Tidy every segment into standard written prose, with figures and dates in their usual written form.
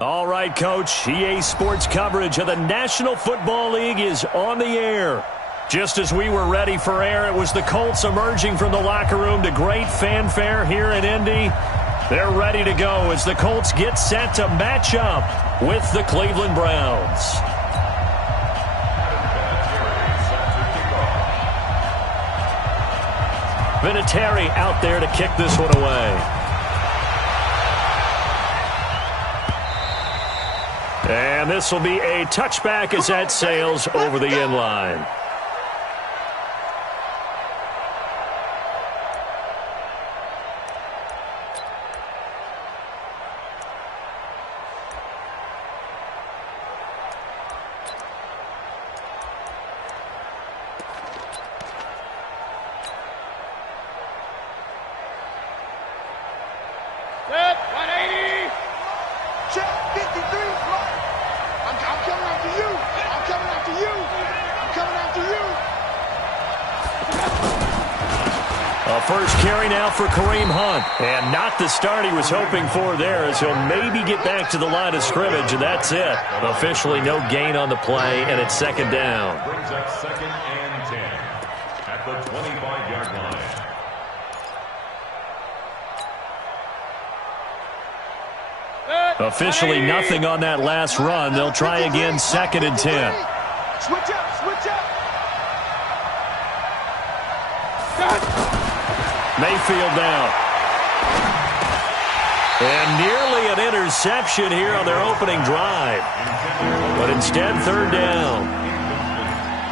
All right, Coach. EA Sports coverage of the National Football League is on the air. Just as we were ready for air, it was the Colts emerging from the locker room to great fanfare here in Indy. They're ready to go as the Colts get set to match up with the Cleveland Browns. Vinatieri out there to kick this one away. And this will be a touchback as that sails over the end line. First carry now for Kareem Hunt. And not the start he was hoping for there, as he'll maybe get back to the line of scrimmage, and that's it. Officially no gain on the play, and it's second down. Brings up 2nd and 10 at the 25-yard line. Officially nothing on that last run. They'll try again, 2nd and 10. Switch up, switch up. Mayfield down. And nearly an interception here on their opening drive. But instead, 3rd down.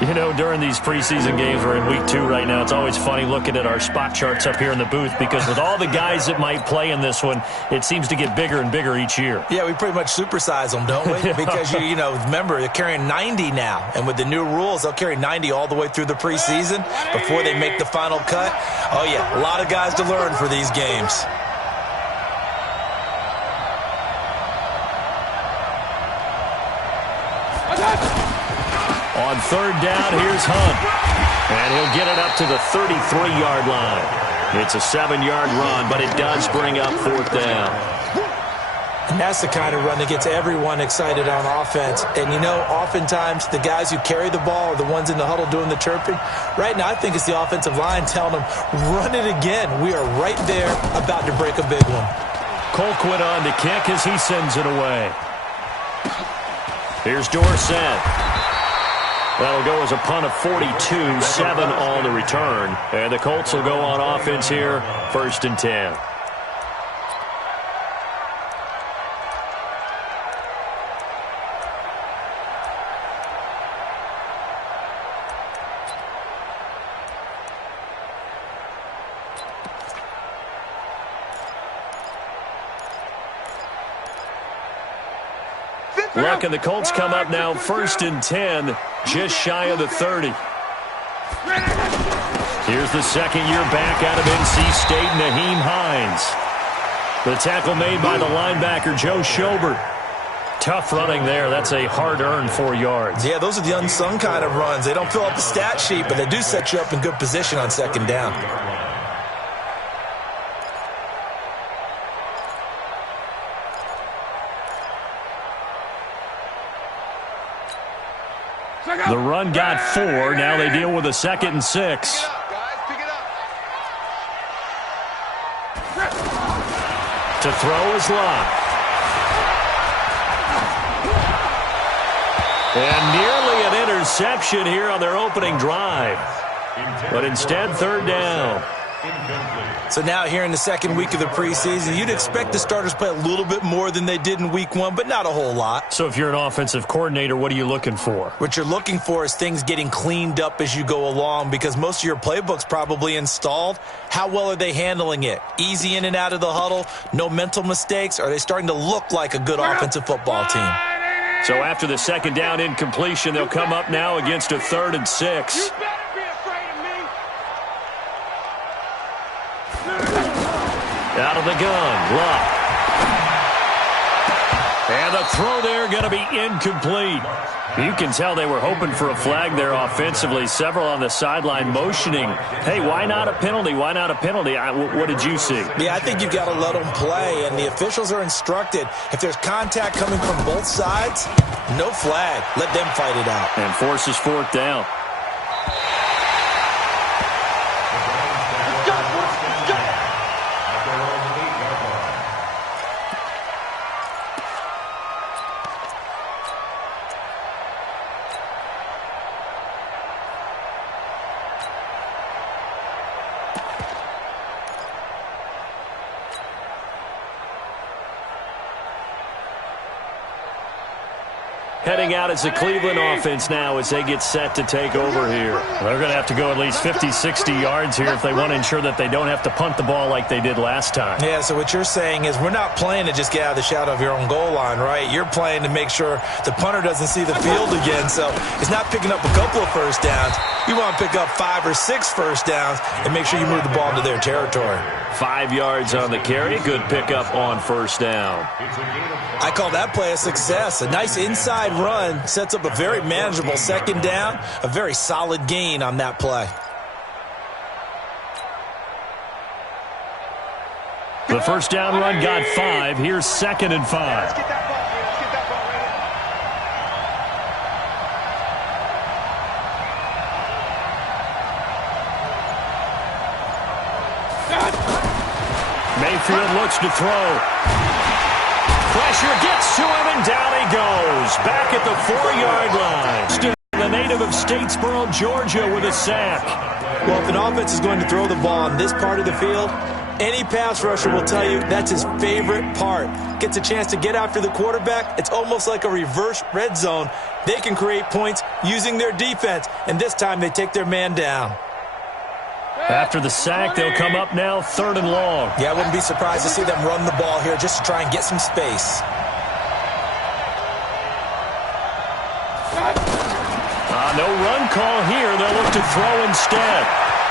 You know, during these preseason games, we're in week 2 right now, it's always funny looking at our spot charts up here in the booth, because with all the guys that might play in this one, it seems to get bigger and bigger each year. Yeah, we pretty much supersize them, don't we? Because, you know, remember, they're carrying 90 now. And with the new rules, they'll carry 90 all the way through the preseason before they make the final cut. Oh, yeah, a lot of guys to learn for these games. On 3rd down, here's Hunt. And he'll get it up to the 33-yard line. It's a 7-yard run, but it does bring up 4th down. And that's the kind of run that gets everyone excited on offense. And, you know, oftentimes the guys who carry the ball are the ones in the huddle doing the chirping. Right now, I think it's the offensive line telling them, run it again. We are right there about to break a big one. Colquitt on to kick as he sends it away. Here's Dorsett. That'll go as a punt of 42, 7 on the return. And the Colts will go on offense here, 1st and 10. Look, and the Colts come up now 1st and 10, just shy of the 30. Here's the 2nd-year back out of NC State, Naheem Hines. The tackle made by the linebacker, Joe Schobert. Tough running there. That's a hard-earned 4 yards. Yeah, those are the unsung kind of runs. They don't fill up the stat sheet, but they do set you up in good position on 2nd down. The run got 4. Now they deal with a 2nd and 6. To throw is Locke. And nearly an interception here on their opening drive. But instead, 3rd down. So now here in the 2nd week of the preseason, you'd expect the starters to play a little bit more than they did in week 1, but not a whole lot. So if you're an offensive coordinator, what are you looking for? What you're looking for is things getting cleaned up as you go along, because most of your playbook's probably installed. How well are they handling it? Easy in and out of the huddle, no mental mistakes? Are they starting to look like a good offensive football team? So after the 2nd down incompletion, they'll come up now against a 3rd and 6. Out of the gun, Luck. And the throw there going to be incomplete. You can tell they were hoping for a flag there offensively. Several on the sideline motioning, hey, why not a penalty? Why not a penalty? What did you see? Yeah, I think you've got to let them play, and the officials are instructed, if there's contact coming from both sides, no flag. Let them fight it out. And forces fourth down. Heading out as the Cleveland offense now as they get set to take over here. They're going to have to go at least 50, 60 yards here if they want to ensure that they don't have to punt the ball like they did last time. Yeah, so what you're saying is we're not playing to just get out of the shadow of your own goal line, right? You're playing to make sure the punter doesn't see the field again. So it's not picking up a couple of first downs. You want to pick up 5 or 6 first downs and make sure you move the ball into their territory. 5 yards on the carry. Good pickup on first down. I call that play a success. A nice inside run sets up a very manageable second down, a very solid gain on that play. The first down run got 5. Here's 2nd and 5. Mayfield looks to throw. Pressure gets to him, and down he goes. Back at the 4-yard line. Still the native of Statesboro, Georgia, with a sack. Well, if an offense is going to throw the ball on this part of the field, any pass rusher will tell you that's his favorite part. Gets a chance to get after the quarterback. It's almost like a reverse red zone. They can create points using their defense, and this time they take their man down. After the sack, they'll come up now 3rd and long. Yeah, I wouldn't be surprised to see them run the ball here just to try and get some space. No run call here. They'll look to throw instead.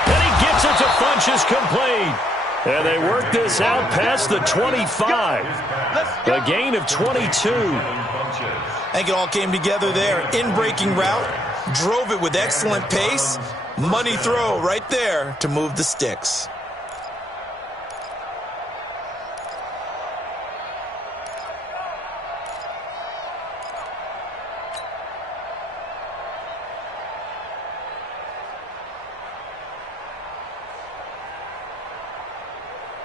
And he gets it to Funches complete. And they work this out past the 25. A gain of 22. I think it all came together there. In-breaking route. Drove it with excellent pace. Money throw right there to move the sticks.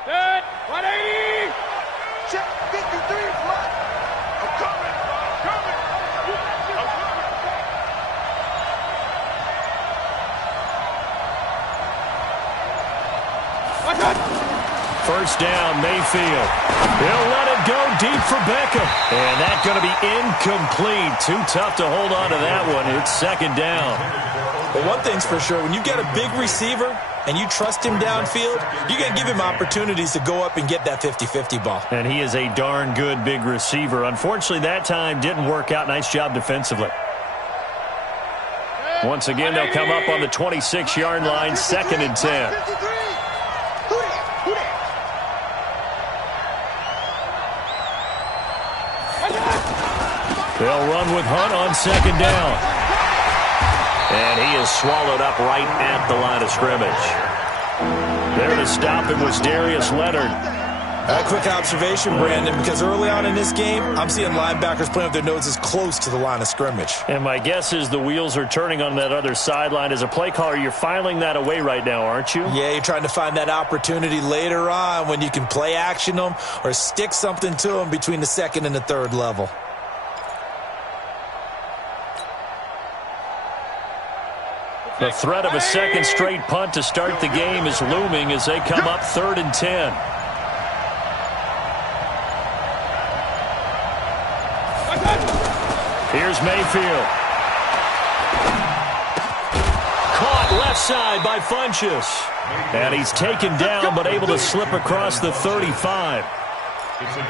Set, 180. Check 53, flat. I'm coming. First down, Mayfield. He'll let it go deep for Beckham. And that's going to be incomplete. Too tough to hold on to that one. It's 2nd down. Well, one thing's for sure. When you get a big receiver and you trust him downfield, you got to give him opportunities to go up and get that 50-50 ball. And he is a darn good big receiver. Unfortunately, that time didn't work out. Nice job defensively. Once again, they'll come up on the 26-yard line, 2nd and 10. They'll run with Hunt on 2nd down. And he is swallowed up right at the line of scrimmage. There to stop him was Darius Leonard. A quick observation, Brandon, because early on in this game, I'm seeing linebackers playing with their noses close to the line of scrimmage. And my guess is the wheels are turning on that other sideline. As a play caller, you're filing that away right now, aren't you? Yeah, you're trying to find that opportunity later on when you can play action them or stick something to them between the 2nd and the 3rd level. The threat of a 2nd straight punt to start the game is looming as they come up 3rd and 10. Here's Mayfield. Caught left side by Funches. And he's taken down but able to slip across the 35.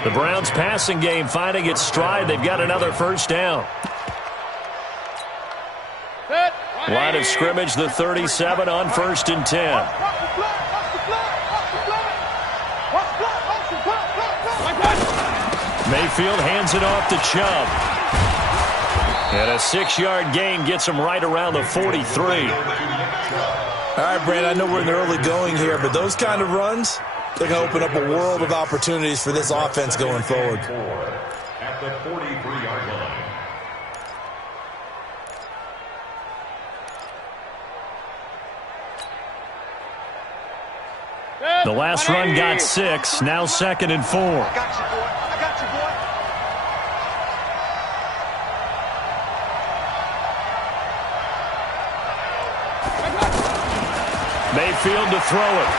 The Browns passing game finding its stride. They've got another first down. Line of scrimmage, the 37 on 1st and 10. Mayfield hands it off to Chubb. And a 6-yard gain gets him right around the 43. All right, Brand, I know we're in the early going here, but those kind of runs, they're going to open up a world of opportunities for this offense going forward. At the 43-yard line. The last run got 6, now 2nd and 4. I got you, boy. I got you, boy. Mayfield to throw it.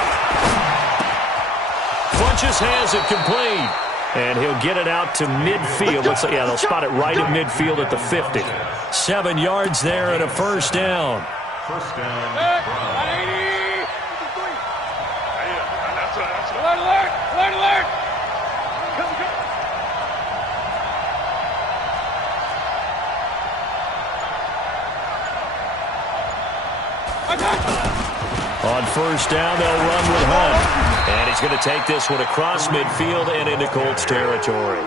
Funches has it complete. And he'll get it out to midfield. Yeah, they'll spot it right at midfield at the 50. 7 yards there and a first down. First down. 180. Alert, alert, alert, alert. Come, come. On first down, they'll run with Hunt. And he's going to take this one across midfield and into Colts territory.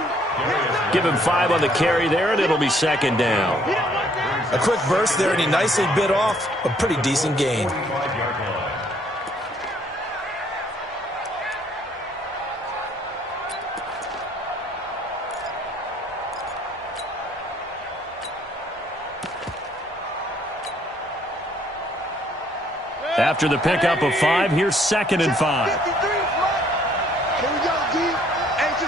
Give him 5 on the carry there, and it'll be 2nd down. A quick burst there, and he nicely bit off a pretty decent gain. After the pickup of 5, here's 2nd and 5. 53, here we go, D. Hey, it's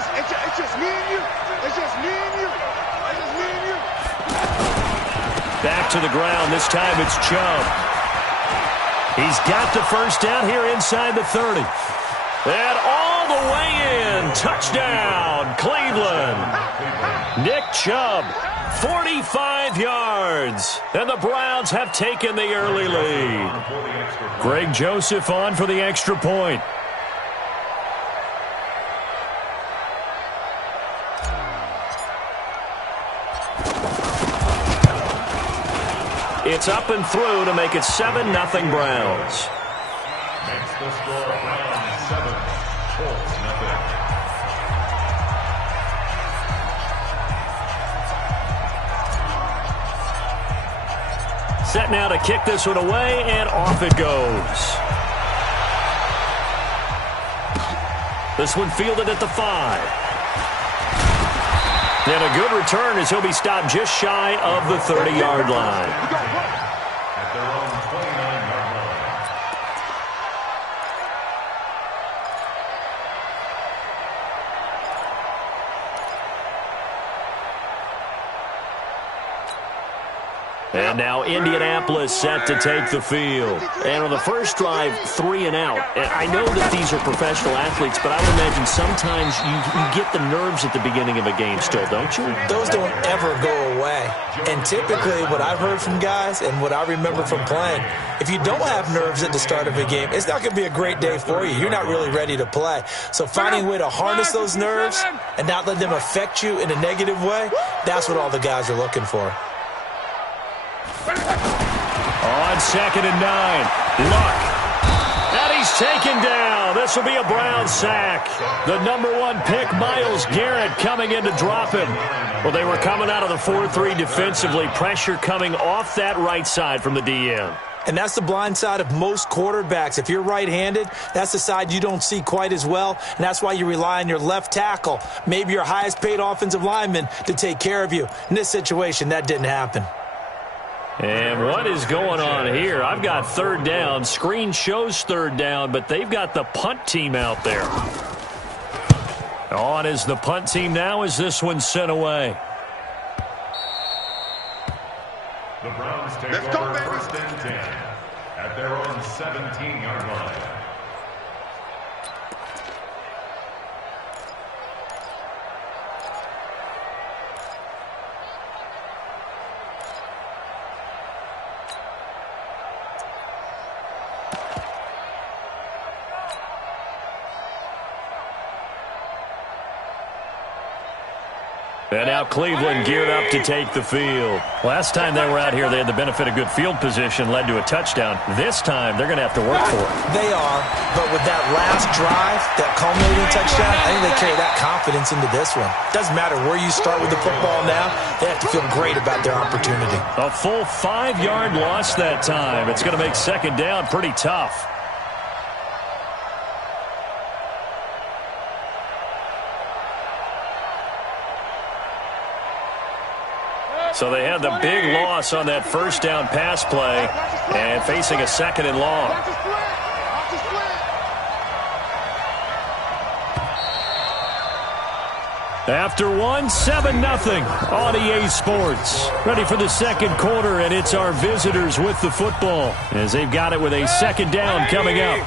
just me and you. It's just me and you. It's just me and you. Back to the ground. This time it's Chubb. He's got the first down here inside the 30. And all the way in. Touchdown, Cleveland. Nick Chubb, 45 yards. And the Browns have taken the early lead. Greg Joseph on for the extra point. It's up and through to make it 7-0 Browns. Makes the score Browns 7, Colts 0. Set now to kick this one away, and off it goes. This one fielded at the 5. And a good return as he'll be stopped just shy of the 30-yard line. At their own 29-yard line. And now Indianapolis set to take the field. And on the first drive, 3 and out. And I know that these are professional athletes, but I would imagine sometimes you get the nerves at the beginning of a game still, don't you? Those don't ever go away. And typically what I've heard from guys and what I remember from playing, if you don't have nerves at the start of a game, it's not going to be a great day for you. You're not really ready to play. So finding a way to harness those nerves and not let them affect you in a negative way, that's what all the guys are looking for. On 2nd and 9, Luck. And he's taken down. This will be a Brown sack. The number 1 pick, Myles Garrett, coming in to drop him. Well, they were coming out of the 4-3 defensively. Pressure coming off that right side from the DM. And that's the blind side of most quarterbacks. If you're right-handed, that's the side you don't see quite as well, and that's why you rely on your left tackle, maybe your highest-paid offensive lineman, to take care of you. In this situation, that didn't happen. And what is going on here? I've got 3rd down. Screen shows 3rd down, but they've got the punt team out there. On is the punt team now as this one's sent away. The Browns take over 1st and 10 at their own 17-yard line. And now Cleveland geared up to take the field. Last time they were out here, they had the benefit of good field position, led to a touchdown. This time, they're going to have to work for it. They are, but with that last drive, that culminating touchdown, I think they carry that confidence into this one. Doesn't matter where you start with the football now, they have to feel great about their opportunity. A full 5-yard loss that time. It's going to make second down pretty tough. So they had the big loss on that first down pass play and facing a second and long. After one, 7-0 on EA Sports. Ready for the second quarter, and it's our visitors with the football as they've got it with a second down coming up.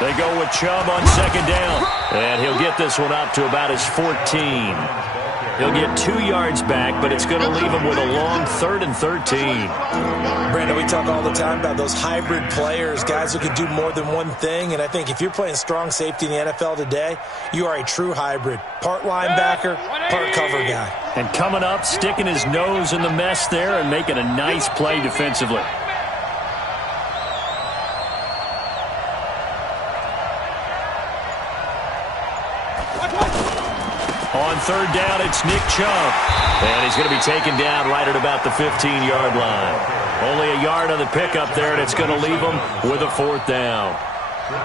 They go with Chubb on second down, and he'll get this one up to about his 14. He'll get 2 yards back, but it's going to leave him with a long 3rd and 13. Brandon, we talk all the time about those hybrid players, guys who can do more than one thing, and I think if you're playing strong safety in the NFL today, you are a true hybrid. Part linebacker, part cover guy. And coming up, sticking his nose in the mess there and making a nice play defensively. On third down, it's Nick Chubb. And he's going to be taken down right at about the 15-yard line. Only a yard on the pickup there, and it's going to leave him with a 4th down.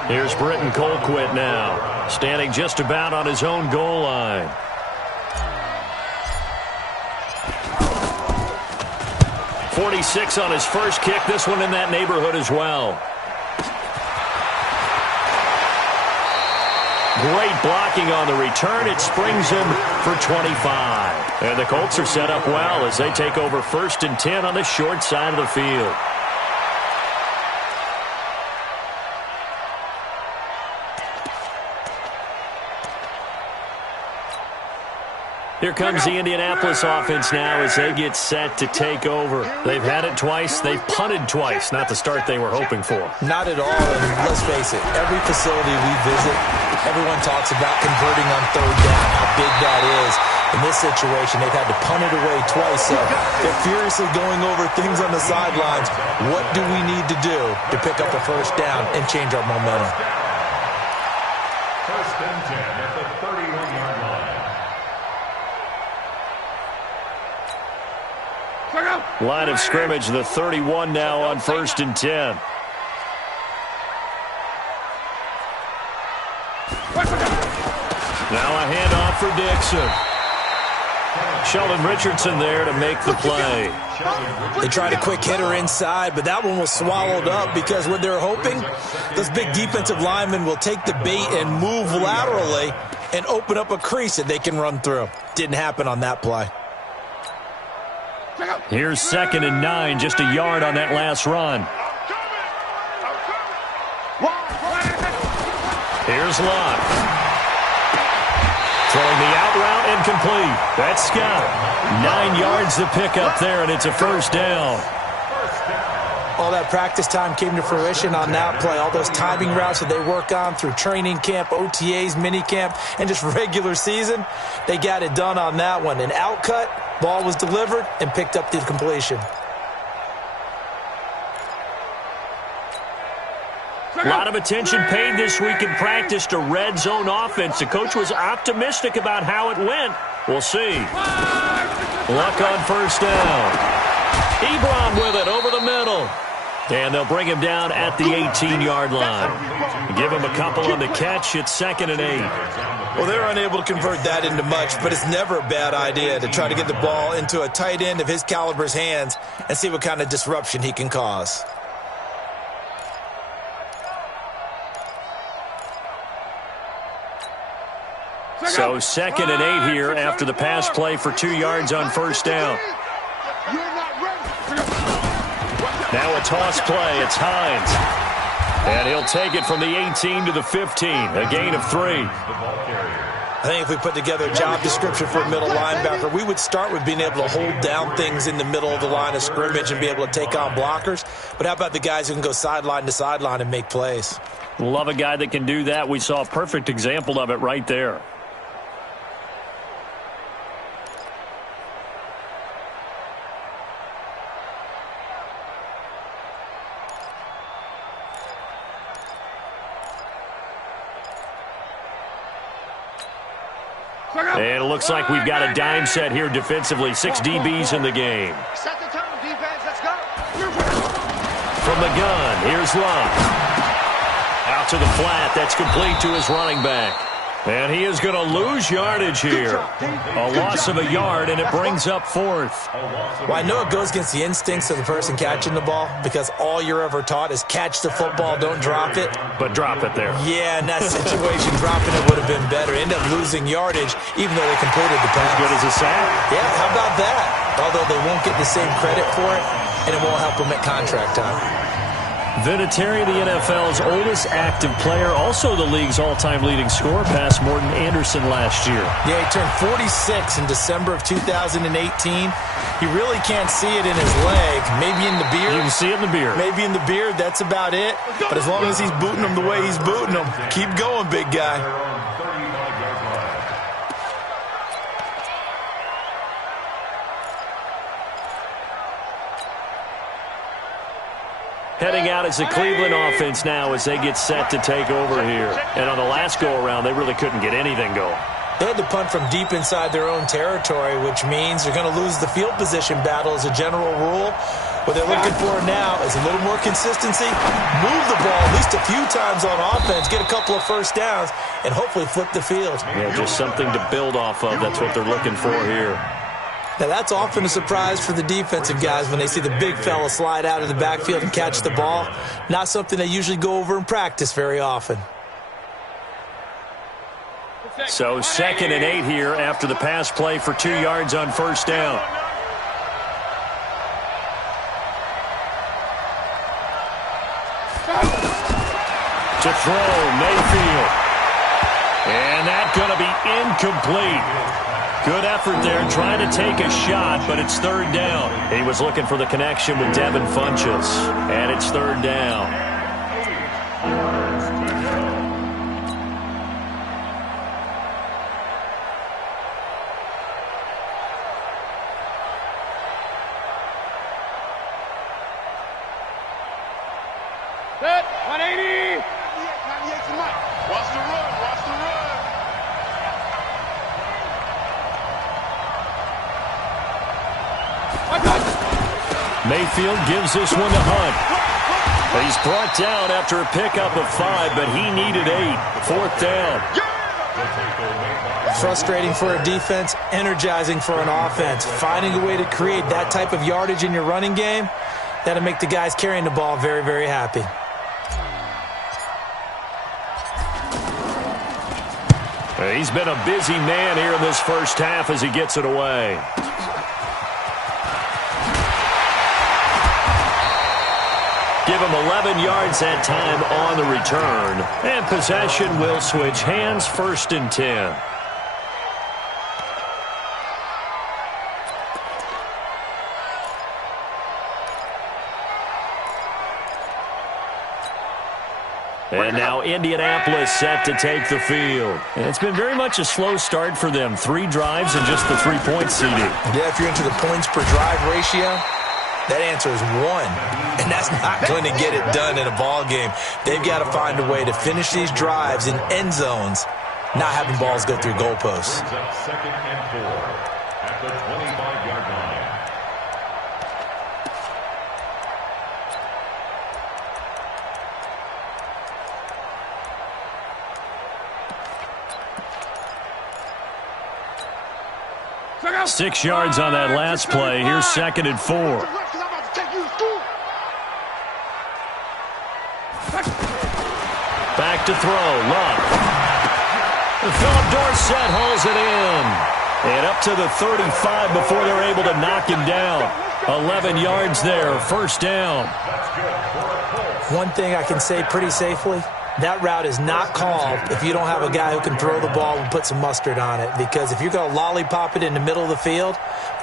Here's Britton Colquitt now, standing just about on his own goal line. .46 on his first kick. This one in that neighborhood as well. Great blocking on the return. It springs him for 25. And the Colts are set up well as they take over 1st and 10 on the short side of the field. Here comes the Indianapolis offense now as they get set to take over. They've had it twice. They've punted twice. Not the start they were hoping for. Not at all. And let's face it, every facility we visit, everyone talks about converting on third down, how big that is. In this situation, they've had to punt it away twice, so they're furiously going over things on the sidelines. What do we need to do to pick up a first down and change our momentum? 1st and 10 at the 31-yard line. Line of scrimmage, the 31 now on 1st and 10. Now a handoff for Dixon. Sheldon Richardson there to make the play. They tried a quick hitter inside, but that one was swallowed up because what they're hoping, those big defensive linemen will take the bait and move laterally and open up a crease that they can run through. Didn't happen on that play. Here's 2nd and 9, just a yard on that last run. Here's Locke. Throwing the out route incomplete. That's Scott. 9 yards to pick up there, and it's a 1st down. All that practice time came to fruition on that play. All those timing routes that they work on through training camp, OTAs, minicamp, and just regular season, they got it done on that one. An out cut, ball was delivered, and picked up the completion. A lot of attention paid this week in practice to red zone offense. The coach was optimistic about how it went. We'll see. Luck on 1st down. Ebron with it over the middle. And they'll bring him down at the 18-yard line. Give him a couple on the catch. It's 2nd and 8. Well, they're unable to convert that into much, but it's never a bad idea to try to get the ball into a tight end of his caliber's hands and see what kind of disruption he can cause. So 2nd and 8 here after the pass play for 2 yards on 1st down. Now a toss play. It's Hines. And he'll take it from the 18 to the 15. A gain of 3. I think if we put together a job description for a middle linebacker, we would start with being able to hold down things in the middle of the line of scrimmage and be able to take on blockers. But how about the guys who can go sideline to sideline and make plays? Love a guy that can do that. We saw a perfect example of it right there. And it looks like we've got a dime set here defensively. 6 DBs in the game. Set the tone, defense. Let's go. From the gun, here's Love. Out to the flat. That's complete to his running back. And he is going to lose yardage here. A loss of a yard, and it brings up 4th. Well, I know it goes against the instincts of the person catching the ball because all you're ever taught is catch the football, don't drop it. But drop it there. Yeah, in that situation, dropping it would have been better. End up losing yardage, even though they completed the pass. As good as a sack. Yeah, how about that? Although they won't get the same credit for it, and it won't help them at contract time. Vinatieri, the NFL's oldest active player, also the league's all-time leading scorer, passed Morton Anderson last year. Yeah, he turned 46 in December of 2018. He really can't see it in his leg. Maybe in the beard. You can see it in the beard. Maybe in the beard. That's about it. But as long as he's booting them the way he's booting them, keep going, big guy. Heading out as the Cleveland offense now as they get set to take over here. And on the last go-around, they really couldn't get anything going. They had to punt from deep inside their own territory, which means they're going to lose the field position battle as a general rule. What they're looking for now is a little more consistency, move the ball at least a few times on offense, get a couple of first downs, and hopefully flip the field. Yeah, just something to build off of. That's what they're looking for here. Now, that's often a surprise for the defensive guys when they see the big fella slide out of the backfield and catch the ball. Not something they usually go over in practice very often. So 2nd and 8 here after the pass play for 2 yards on first down. To throw, Mayfield. And that's going to be incomplete. Good effort there, trying to take a shot, but it's 3rd down. He was looking for the connection with Devin Funchess, and it's 3rd down. Set, 180. 98 to Mike. Watch the run, watch the run. Mayfield gives this one to Hunt. He's brought down after a pickup of 5, but he needed 8. 4th down. Frustrating for a defense, energizing for an offense. Finding a way to create that type of yardage in your running game, that'll make the guys carrying the ball very, very happy. He's been a busy man here in this first half as he gets it away. Give him 11 yards that time on the return. And possession will switch hands, 1st and 10. And now Indianapolis set to take the field. And it's been very much a slow start for them. 3 drives and just the 3-point seeding. Yeah, if you're into the points per drive ratio, that answer is 1. And that's not going to get it done in a ball game. They've got to find a way to finish these drives in end zones, not having balls go through goalposts. 2nd and 4 at the 25-yard line. Six yards on that last play. Here's 2nd and 4. Back to throw. Love. Philip Dorsett hauls it in. And up to the 35 before they're able to knock him down. 11 yards there. 1st down. One thing I can say pretty safely, that route is not called if you don't have a guy who can throw the ball and put some mustard on it. Because if you're going to lollipop it in the middle of the field,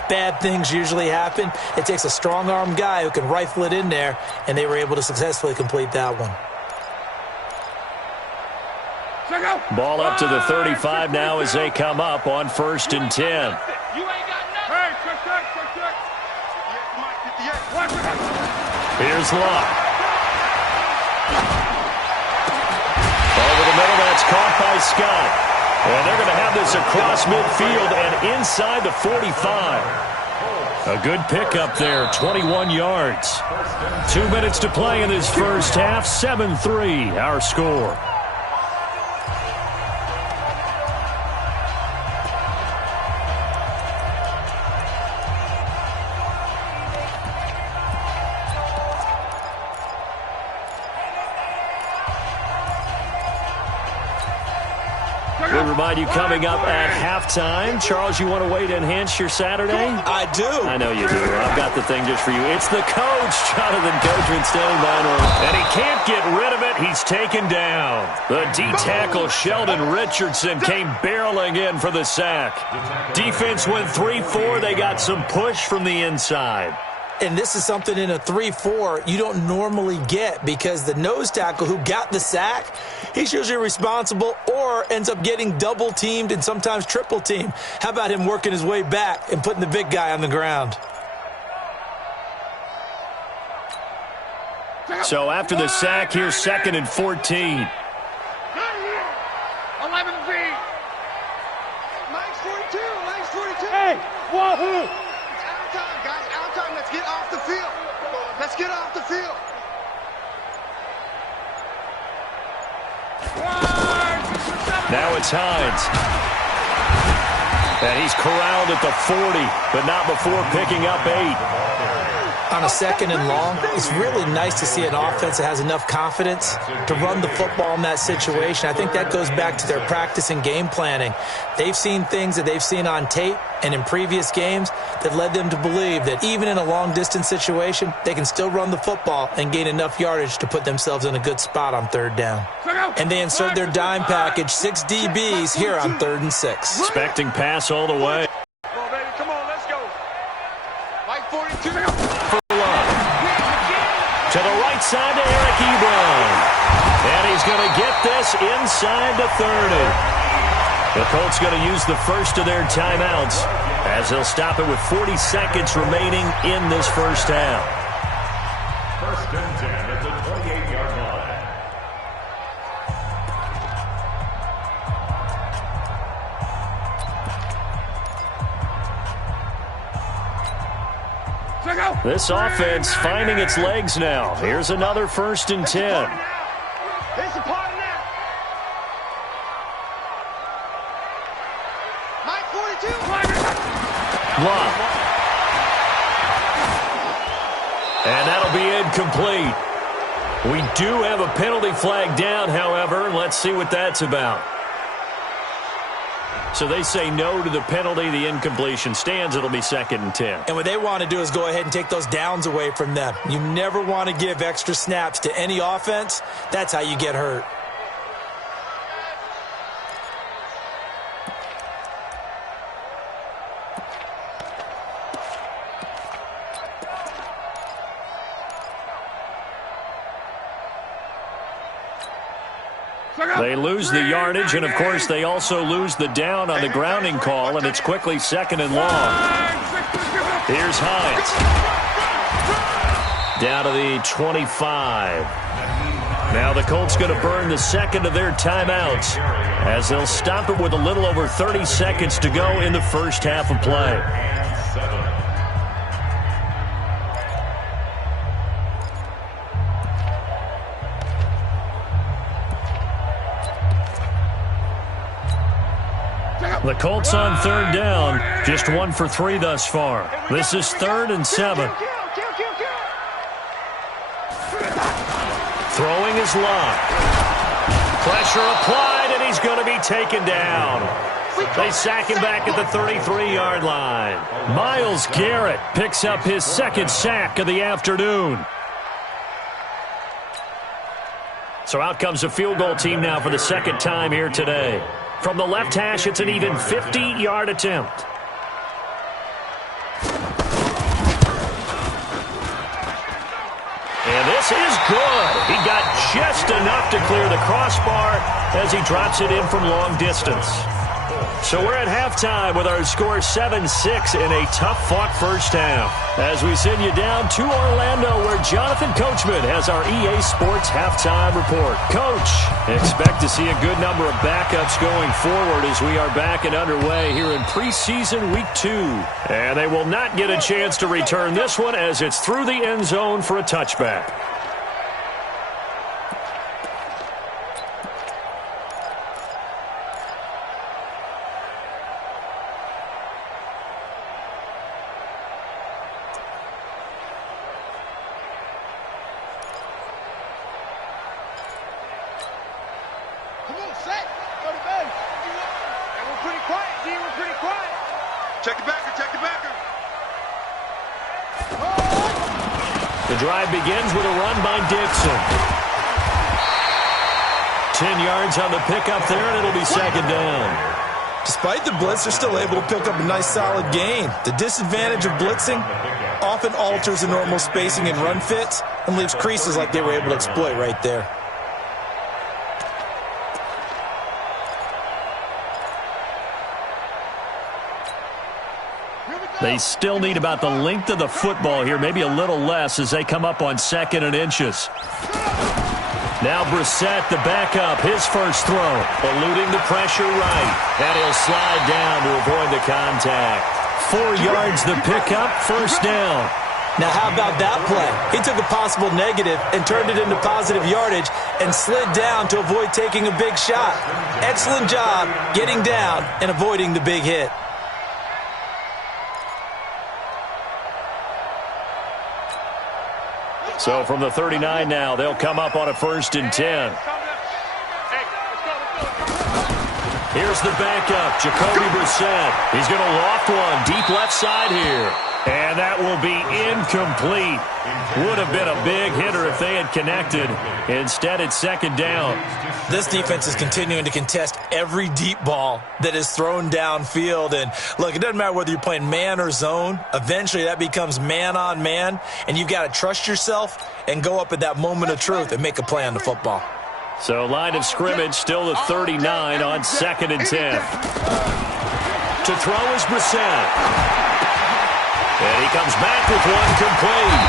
bad things usually happen. It takes a strong-armed guy who can rifle it in there, and they were able to successfully complete that one. Ball up to the 35 now as they come up on 1st and 10. Here's Locke. Over the middle, that's caught by Scott. And they're going to have this across midfield and inside the 45. A good pickup there, 21 yards. 2 minutes to play in this first half, 7-3 our score. Remind you coming up at halftime. Charles, you want a way to enhance your Saturday? I do. I know you do. I've got the thing just for you. It's the coach, Jonathan Coachman, standing by. And he can't get rid of it. He's taken down. The D-tackle, Sheldon Richardson, came barreling in for the sack. Defense went 3-4. They got some push from the inside. And this is something in a 3-4 you don't normally get because the nose tackle who got the sack, he's usually responsible or ends up getting double-teamed and sometimes triple-teamed. How about him working his way back and putting the big guy on the ground? So after the sack, here's 2nd and 14. 11 feet. Mike's 42. Mike's 42. Hey, wahoo! It's out of time, guys. Out of time. Let's get off the field. Let's get off the field. Now it's Hines. And he's corralled at the 40, but not before picking up 8. On a 2nd and long, it's really nice to see an offense that has enough confidence to run the football in that situation. I think that goes back to their practice and game planning. They've seen things that they've seen on tape and in previous games that led them to believe that even in a long-distance situation, they can still run the football and gain enough yardage to put themselves in a good spot on 3rd down. And they insert their dime package, 6 DBs here on 3rd and 6. Expecting pass all the way. Come on, baby. Come on, let's go. Mike 42. To the right side to Eric Ebron. And he's going to get this inside the 30. The Colts going to use the first of their timeouts as they'll stop it with 40 seconds remaining in this first half. 1st and 10 at the 28-yard line. This offense finding its legs now. Here's another 1st and 10. It's a party now. Mike 42. Locke. And that'll be incomplete. We do have a penalty flag down, however. Let's see what that's about. So they say no to the penalty. The incompletion stands. It'll be 2nd and 10. And what they want to do is go ahead and take those downs away from them. You never want to give extra snaps to any offense. That's how you get hurt. They lose the yardage, and, of course, they also lose the down on the grounding call, and it's quickly 2nd and long. Here's Hines. Down to the 25. Now the Colts going to burn the 2nd of their timeouts as they'll stop it with a little over 30 seconds to go in the first half of play. The Colts on 3rd down, just 1 for 3 thus far. This is 3rd and 7. Throwing is Locke. Pressure applied, and he's going to be taken down. They sack him back at the 33-yard line. Myles Garrett picks up his 2nd sack of the afternoon. So out comes a field goal team now for the second time here today. From the left hash, it's an even 50-yard attempt. And this is good. He got just enough to clear the crossbar as he drops it in from long distance. So we're at halftime with our score 7-6 in a tough-fought first half. As we send you down to Orlando, where Jonathan Coachman has our EA Sports halftime report. Coach, expect to see a good number of backups going forward as we are back and underway here in preseason week 2. And they will not get a chance to return this one as it's through the end zone for a touchback. The drive begins with a run by Dixon. 10 yards on the pickup there, and it'll be second down. Despite the blitz, they're still able to pick up a nice solid gain. The disadvantage of blitzing often alters the normal spacing and run fits and leaves creases like they were able to exploit right there. They still need about the length of the football here, maybe a little less as they come up on 2nd and inches. Now Brissett, the backup, his first throw, eluding the pressure right. And he'll slide down to avoid the contact. 4 yards the pickup, first down. Now how about that play? He took a possible negative and turned it into positive yardage and slid down to avoid taking a big shot. Excellent job getting down and avoiding the big hit. So from the 39 now, they'll come up on a 1st and 10. Here's the backup, Jacoby Brissett. He's going to loft one deep left side here. And that will be incomplete. Would have been a big hitter if they had connected. Instead, it's second down. This defense is continuing to contest every deep ball that is thrown downfield. And, look, it doesn't matter whether you're playing man or zone. Eventually, that becomes man on man. And you've got to trust yourself and go up at that moment of truth and make a play on the football. So, line of scrimmage still the 39 on 2nd and 10. To throw is Brissett. And he comes back with one complete.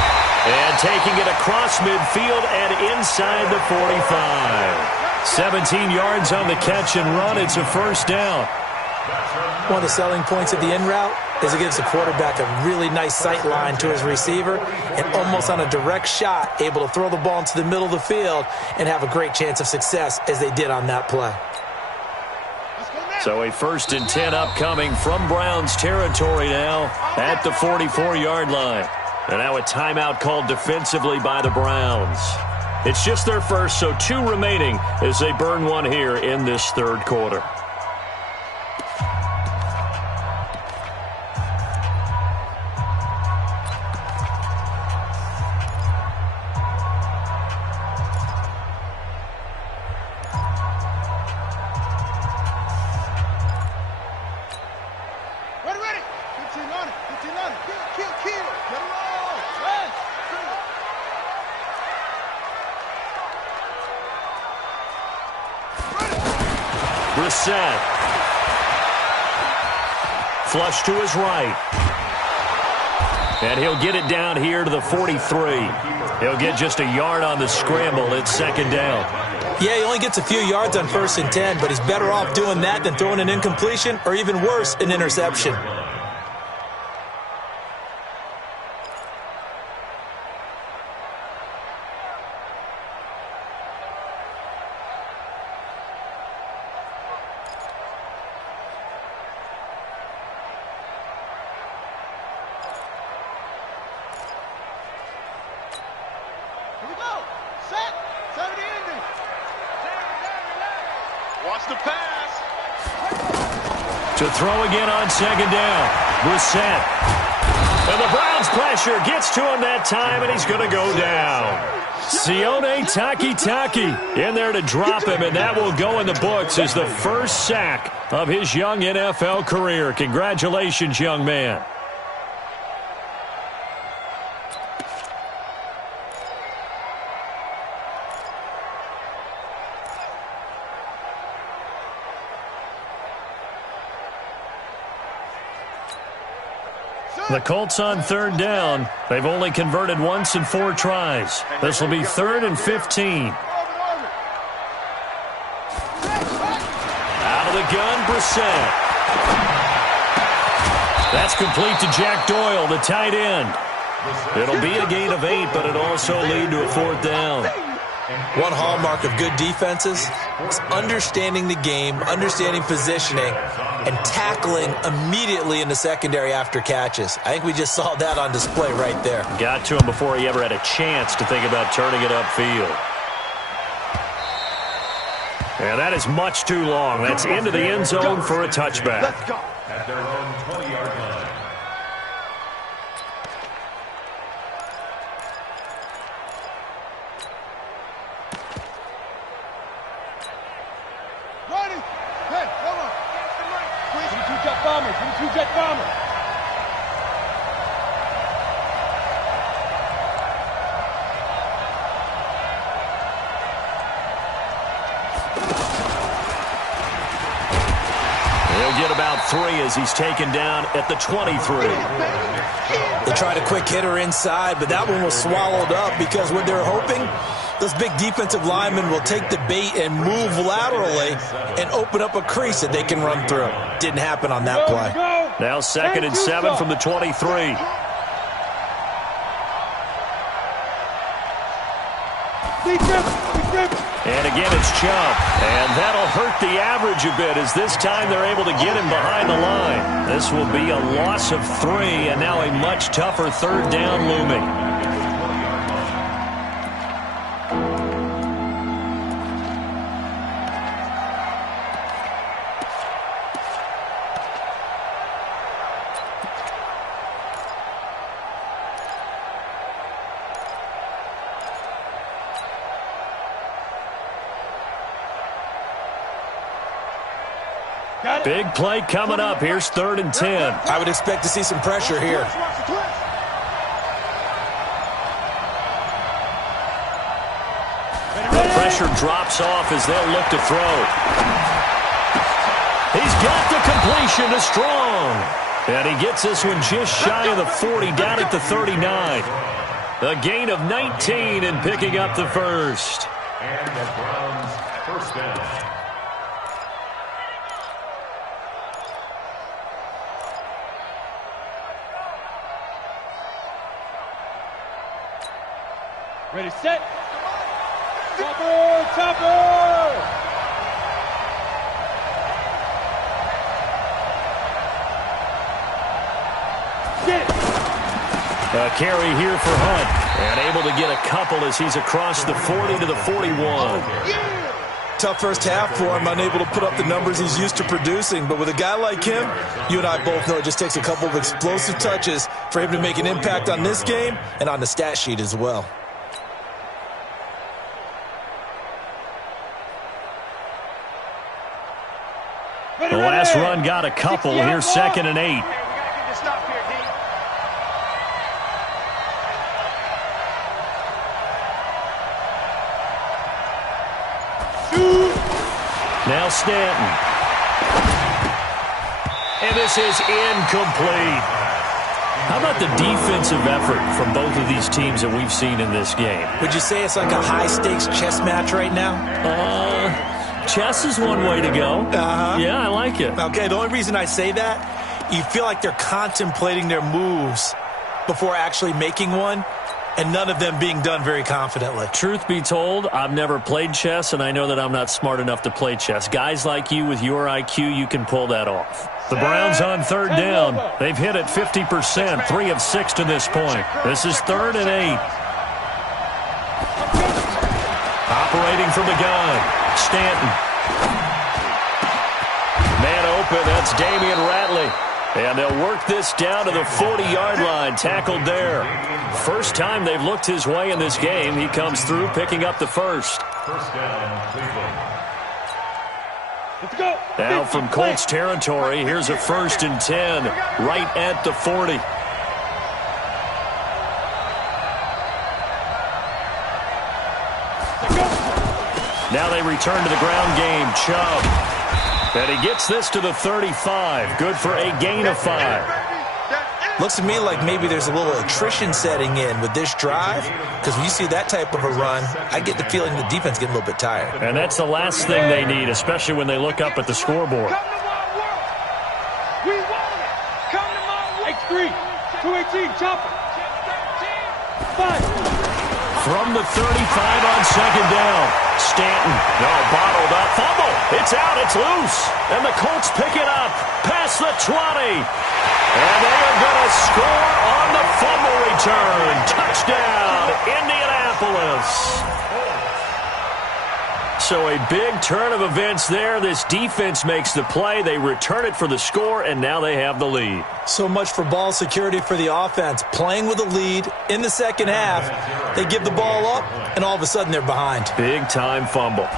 And taking it across midfield and inside the 45. 17 yards on the catch and run. It's a first down. One of the selling points of the in route is it gives the quarterback a really nice sight line to his receiver and almost on a direct shot able to throw the ball into the middle of the field and have a great chance of success as they did on that play. So a 1st and 10 upcoming from Browns territory now at the 44-yard line. And now a timeout called defensively by the Browns. It's just their first, so 2 remaining as they burn one here in this 3rd quarter. Brissett. Flush to his right. And he'll get it down here to the 43. He'll get just a yard on the scramble. It's second down. Yeah, he only gets a few yards on 1st and 10, but he's better off doing that than throwing an incompletion or even worse, an interception. To throw again on second down. Brissett. And the Browns pressure gets to him that time, and he's going to go down. Sione Takitaki in there to drop him, and that will go in the books as the first sack of his young NFL career. Congratulations, young man. The Colts on third down. They've only converted once in 4 tries. This will be 3rd and 15. Out of the gun, Brissett. That's complete to Jack Doyle, the tight end. It'll be a gain of 8, but it'll also lead to a 4th down. One hallmark of good defenses is understanding the game, understanding positioning, and tackling immediately in the secondary after catches. I think we just saw that on display right there. Got to him before he ever had a chance to think about turning it upfield. Yeah, that is much too long. That's into the end zone for a touchback. Let's go. At their own 20-yard line. He'll get about 3 as he's taken down at the 23. They tried a quick hitter inside, but that one was swallowed up because what they're hoping, those big defensive linemen will take the bait and move laterally and open up a crease that they can run through. Didn't happen on that play. Now 2nd and 7 from the 23. And again, it's Chubb. And that'll hurt the average a bit as this time they're able to get him behind the line. This will be a loss of 3, and now a much tougher 3rd down looming. Big play coming up. Here's 3rd and 10. I would expect to see some pressure here. Pressure drops off as they'll look to throw. He's got the completion to Strong. And he gets this one just shy of the 40, down at the 39. A gain of 19 and picking up the first. And the Browns first down. Ready, set. Chopper, chopper. Get. A carry here for Hunt. And able to get a couple as he's across the 40 to the 41. Tough first half for him, unable to put up the numbers he's used to producing. But with a guy like him, you and I both know it just takes a couple of explosive touches for him to make an impact on this game and on the stat sheet as well. The last run got a couple. Here's 2nd and 8. Now Stanton. And this is incomplete. How about the defensive effort from both of these teams that we've seen in this game? Would you say it's like a high-stakes chess match right now? Chess is one way to go. Yeah, I like it. Okay, the only reason I say that, you feel like they're contemplating their moves before actually making one, and none of them being done very confidently. Truth be told, I've never played chess, and I know that I'm not smart enough to play chess. Guys like you with your IQ, you can pull that off. The Browns on 3rd down. They've hit it 50%, 3 of 6 to this point. This is 3rd and 8. Operating from the gun. Stanton. Man open, that's Damian Ratley. And they'll work this down to the 40-yard line, tackled there. First time they've looked his way in this game. He comes through picking up the first. First down, Cleveland. Let's go. Now from Colts territory, here's a 1st and 10 right at the 40. Now they return to the ground game. Chubb. And he gets this to the 35. Good for a gain of 5. Looks to me like maybe there's a little attrition setting in with this drive, because when you see that type of a run, I get the feeling the defense getting a little bit tired. And that's the last thing they need, especially when they look up at the scoreboard. Come to my world. We want it. Come to my world. X3, 218, chopper. 5. From the 35 on 2nd down. Stanton. No, bottled up. Fumble. It's out. It's loose. And the Colts pick it up. Past the 20. And they are going to score on the fumble return. Touchdown, Indianapolis. So a big turn of events there. This defense makes the play. They return it for the score, and now they have the lead. So much for ball security for the offense. Playing with a lead in the second half, they give the ball up, and all of a sudden they're behind. Big-time fumble.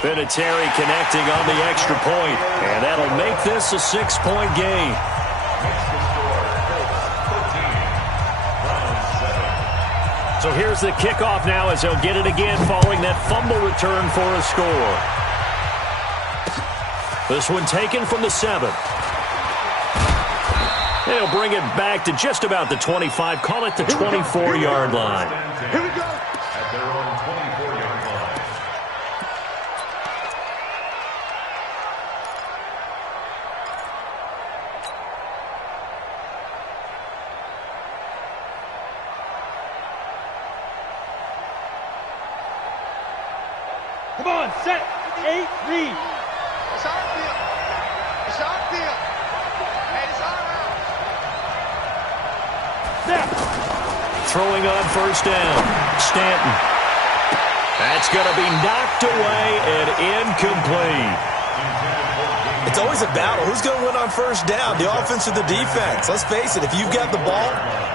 Vinatieri connecting on the extra point, and that'll make this a 6-point game. So here's the kickoff now as they'll get it again following that fumble return for a score. This one taken from the 7. They'll bring it back to just about the 25. Call it the 24-yard line. Here we go. At their own 24-yard line. Come on, set. 8, read. It's our field. It's our field. And it's our house. Snap. Throwing on 1st down. Stanton. That's going to be knocked away and incomplete. It's always a battle. Who's going to win on 1st down, the offense or the defense? Let's face it, if you've got the ball,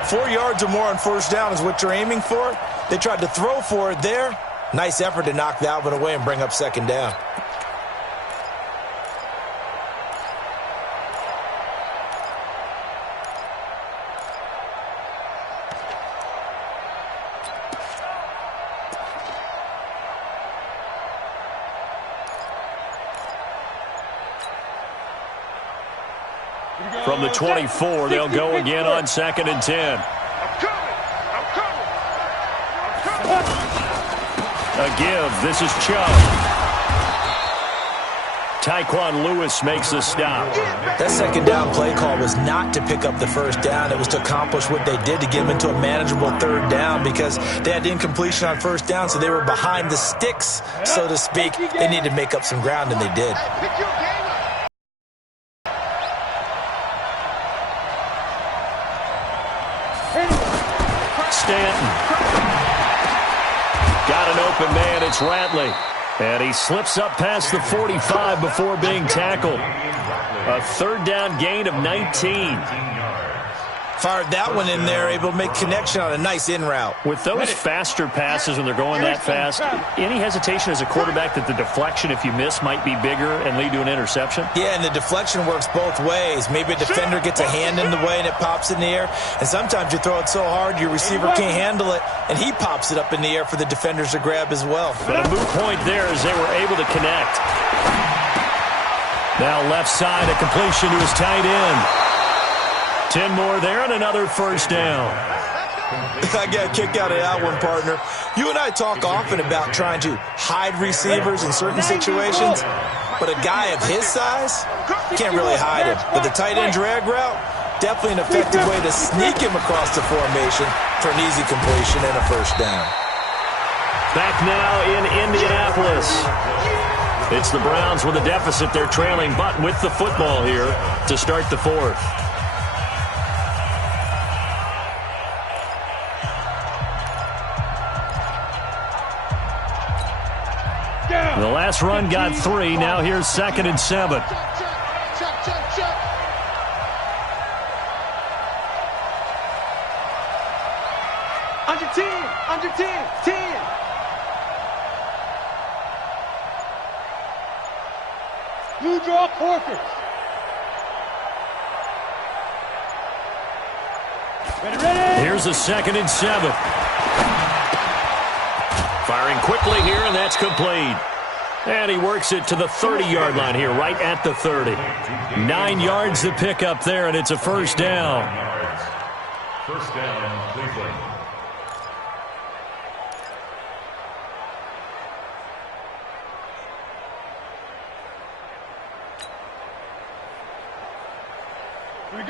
4 yards or more on 1st down is what you're aiming for. They tried to throw for it there. Nice effort to knock that one away and bring up 2nd down. From the 24, they'll go again on 2nd and 10. I'm coming. I'm coming. I'm coming. A give. This is Chubb. Tyquan Lewis makes the stop. That 2nd down play call was not to pick up the 1st down. It was to accomplish what they did to get them into a manageable 3rd down, because they had incompletion on 1st down, so they were behind the sticks, so to speak. They needed to make up some ground, and they did. Hey, pick your game up. Stanton. Got an open man. It's Ratley. And he slips up past the 45 before being tackled. A 3rd down gain of 19. Fired that one in there, able to make connection on a nice in route. With those faster passes when they're going that fast, any hesitation as a quarterback that the deflection, if you miss, might be bigger and lead to an interception? Yeah, and the deflection works both ways. Maybe a defender gets a hand in the way and it pops in the air. And sometimes you throw it so hard your receiver can't handle it, and he pops it up in the air for the defenders to grab as well. But a moot point there as they were able to connect. Now left side, a completion to his tight end. 10 more there and another 1st down. I got a kick out of that one, partner. You and I talk often about trying to hide receivers in certain situations, but a guy of his size can't really hide him. With the tight end drag route, definitely an effective way to sneak him across the formation for an easy completion and a 1st down. Back now in Indianapolis. It's the Browns with a deficit. They're trailing, but with the football here to start the 4th. The last run got 3. Now here's 2nd and 7. Second 10. 10. Blue draw Corkers. Ready. Here's a 2nd and 7. Firing quickly here, and that's complete. And he works it to the 30-yard line here, right at the 30. 9 yards to pick up there, and it's a first down. First down, Cleveland.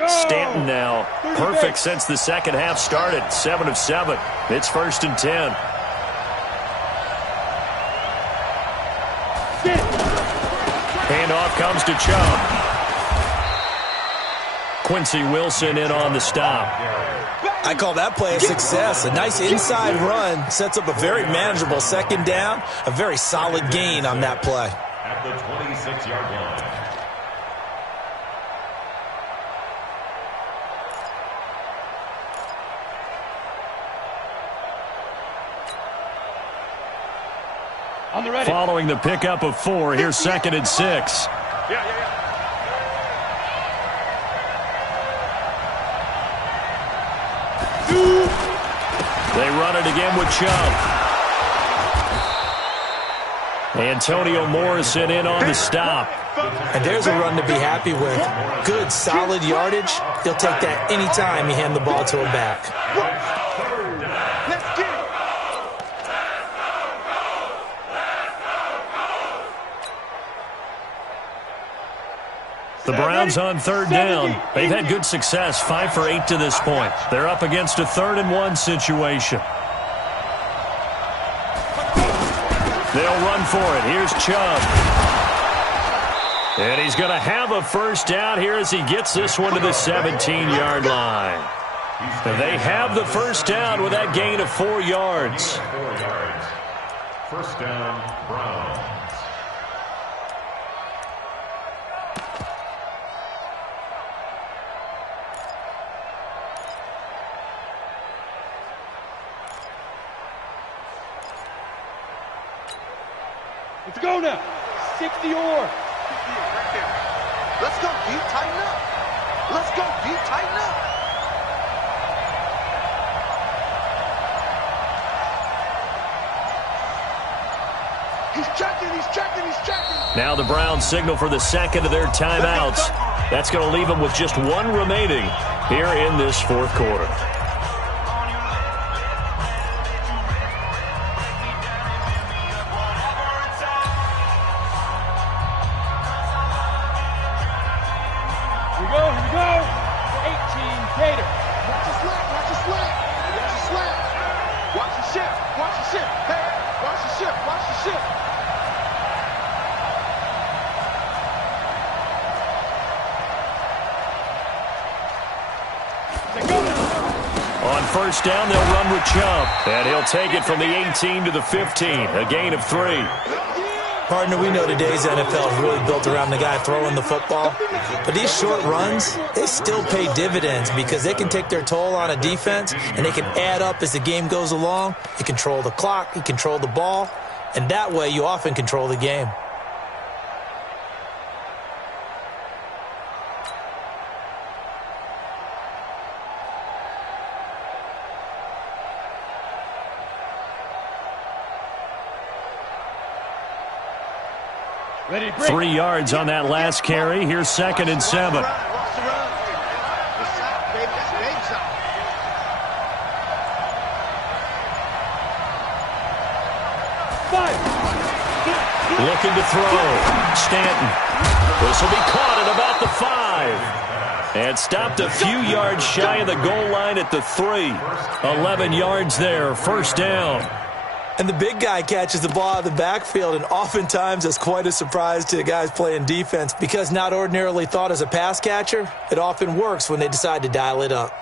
Stanton now, perfect since the second half started. 7 of 7. It's 1st and 10. Handoff comes to Chubb. Quincy Wilson in on the stop. I call that play a success. A nice inside run sets up a very manageable 2nd down. A very solid gain on that play. At the 26-yard line. On the ready. Following the pickup of 4, here's 2nd and 6. They run it again with Chubb. Antonio Morrison in on the stop. And there's a run to be happy with. Good, solid yardage. He'll take that anytime you hand the ball to him back. Let's get it. The Browns on 3rd down. They've had good success, 5 for 8 to this point. They're up against a 3rd and 1 situation. They'll run for it. Here's Chubb. And he's going to have a first down here as he gets this one to the 17-yard line. They have the first down with that gain of 4 yards. 4 yards. First down, Browns. Let's go now. 60 or. Let's go deep, tighten up. Let's go deep, tighten up. He's checking. Now the Browns signal for the 2nd of their timeouts. That's going to leave them with just 1 remaining here in this 4th quarter. Here we go. 18 Gator. Watch your slack. Watch your ship. Hey, watch your ship. On 1st down, they'll run with Chubb. And he'll take it from the 18 to the 15. A gain of 3. Partner, we know today's NFL is really built around the guy throwing the football. But these short runs, they still pay dividends because they can take their toll on a defense and they can add up as the game goes along. You control the clock, you control the ball, and that way you often control the game. Ready, break. 3 yards on that last carry. Here's 2nd and 7. Watch the run. The side, baby. That's big side. Five. Looking to throw. Stanton. This will be caught at about the 5. And stopped a few yards shy of the goal line at the 3. 11 yards there. First down. And the big guy catches the ball out of the backfield, and oftentimes it's quite a surprise to the guys playing defense because not ordinarily thought as a pass catcher, it often works when they decide to dial it up.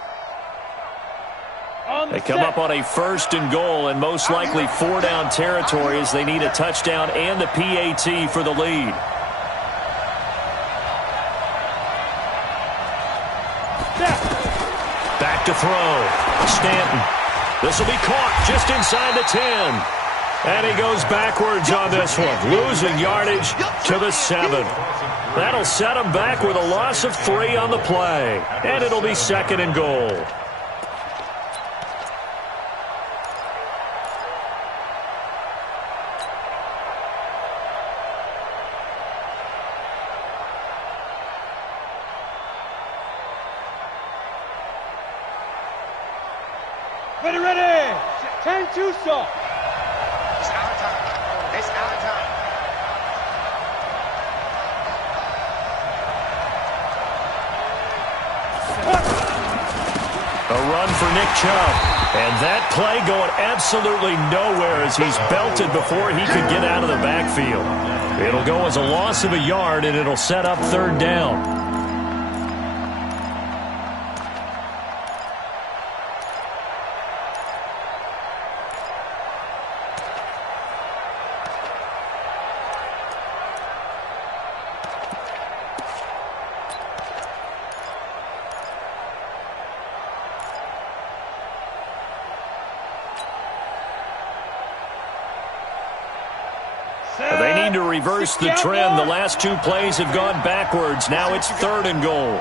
They come up on a 1st and goal and most likely 4 down territory as they need a touchdown and the PAT for the lead. Back to throw. Stanton. This will be caught just inside the 10. And he goes backwards on this one, losing yardage to the 7. That'll set him back with a loss of 3 on the play. And it'll be 2nd and goal. Ready. 10-2 stop. It's our time. It's our time. A run for Nick Chubb. And that play going absolutely nowhere as he's belted before he could get out of the backfield. It'll go as a loss of a yard, and it'll set up 3rd down. They need to reverse the trend. The last 2 plays have gone backwards. Now it's 3rd and goal.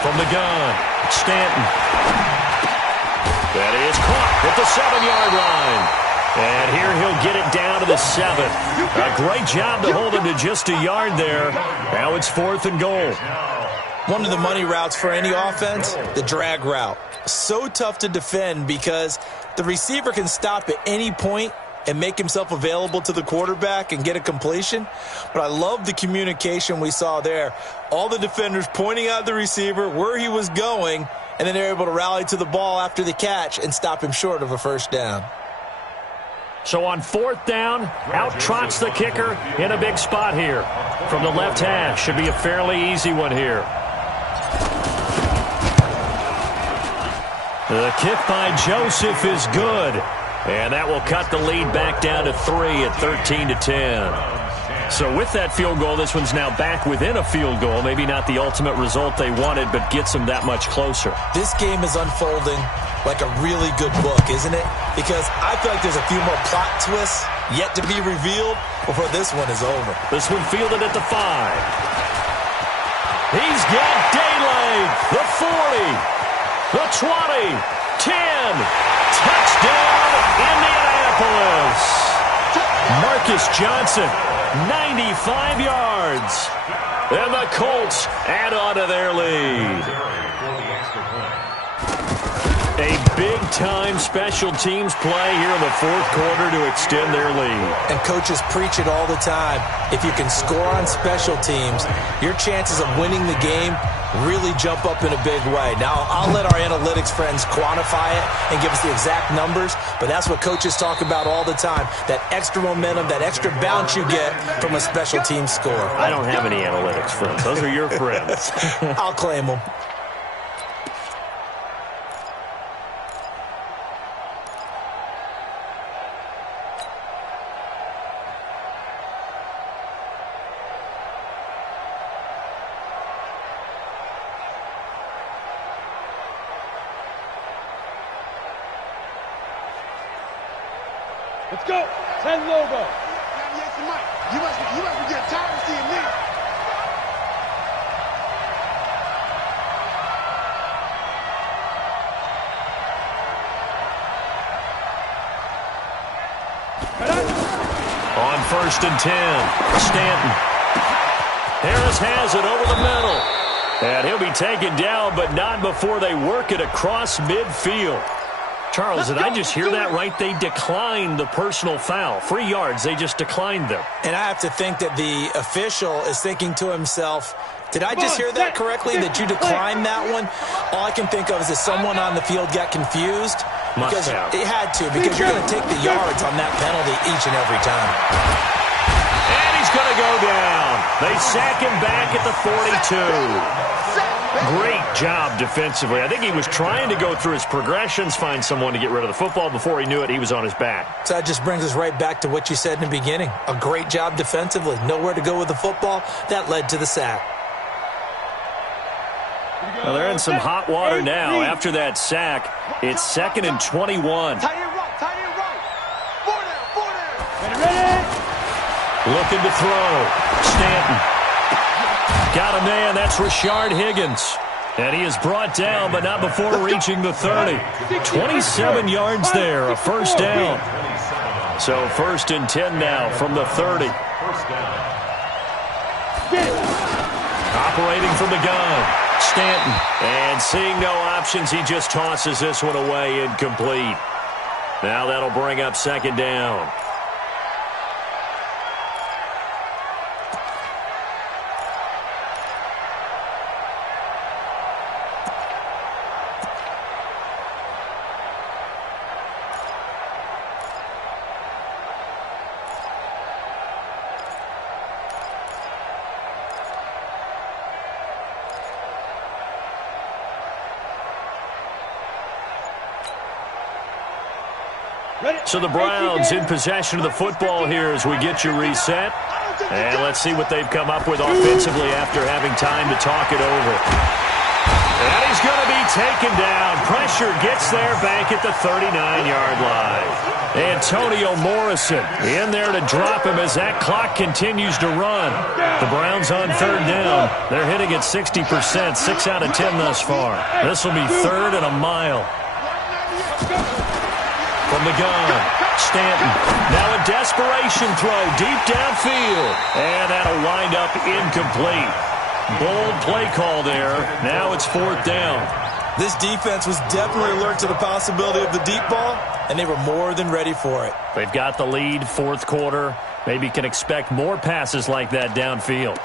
From the gun, Stanton. That is caught at the 7-yard line. And here he'll get it down to the 7. A great job to hold him to just a yard there. Now it's 4th and goal. One of the money routes for any offense, the drag route. So tough to defend because the receiver can stop at any point and make himself available to the quarterback and get a completion. But I love the communication we saw there. All the defenders pointing out the receiver, where he was going, and then they're able to rally to the ball after the catch and stop him short of a 1st down. So on 4th down, out trots the kicker in a big spot here. From the left hash, should be a fairly easy one here. The kick by Joseph is good. And that will cut the lead back down to 3 at 13-10. So with that field goal, this one's now back within a field goal. Maybe not the ultimate result they wanted, but gets them that much closer. This game is unfolding like a really good book, isn't it? Because I feel like there's a few more plot twists yet to be revealed before this one is over. This one fielded at the 5. He's got daylight. The 40. The 20, 10, touchdown, Indianapolis. Marcus Johnson, 95 yards. And the Colts add on to their lead. A big-time special teams play here in the 4th quarter to extend their lead. And coaches preach it all the time. If you can score on special teams, your chances of winning the game really jump up in a big way. Now, I'll let our analytics friends quantify it and give us the exact numbers, but that's what coaches talk about all the time, that extra momentum, that extra bounce you get from a special team score. I don't have any analytics friends. Those are your friends. I'll claim them. Let's go. 10 logo. You must be getting tired of seeing me. On 1st and 10, Stanton. Harris has it over the middle. And he'll be taken down, but not before they work it across midfield. Charles, did I just hear that right? They declined the personal foul. 3 yards, they just declined them. And I have to think that the official is thinking to himself, did I just hear that correctly, that you declined that one? All I can think of is that someone on the field got confused. Because it had to, because you're going to take the yards on that penalty each and every time. And he's going to go down. They sack him back at the 42. Great job defensively. I think he was trying to go through his progressions, find someone to get rid of the football. Before he knew it, he was on his back. So that just brings us right back to what you said in the beginning. A great job defensively. Nowhere to go with the football. That led to the sack. Well, they're in some hot water now. After that sack, it's 2nd and 21. Tight end right, tight end right. 4 down. Ready? Looking to throw. Stanton. Got a man. That's Rashard Higgins. And he is brought down, but not before reaching the 30. 27 yards there, a first down. So 1st and 10 now from the 30. Operating from the gun. Stanton. And seeing no options, he just tosses this one away, incomplete. Now that'll bring up 2nd down. So the Browns in possession of the football here as we get you reset. And let's see what they've come up with offensively after having time to talk it over. And he's going to be taken down. Pressure gets there back at the 39-yard line. Antonio Morrison in there to drop him as that clock continues to run. The Browns on 3rd down. They're hitting at 60%, 6 out of 10 thus far. This will be 3rd and a mile. From the gun, Stanton. Now a desperation throw deep downfield. And that'll wind up incomplete. Bold play call there. Now it's 4th down. This defense was definitely alert to the possibility of the deep ball, and they were more than ready for it. They've got the lead, 4th quarter. Maybe can expect more passes like that downfield.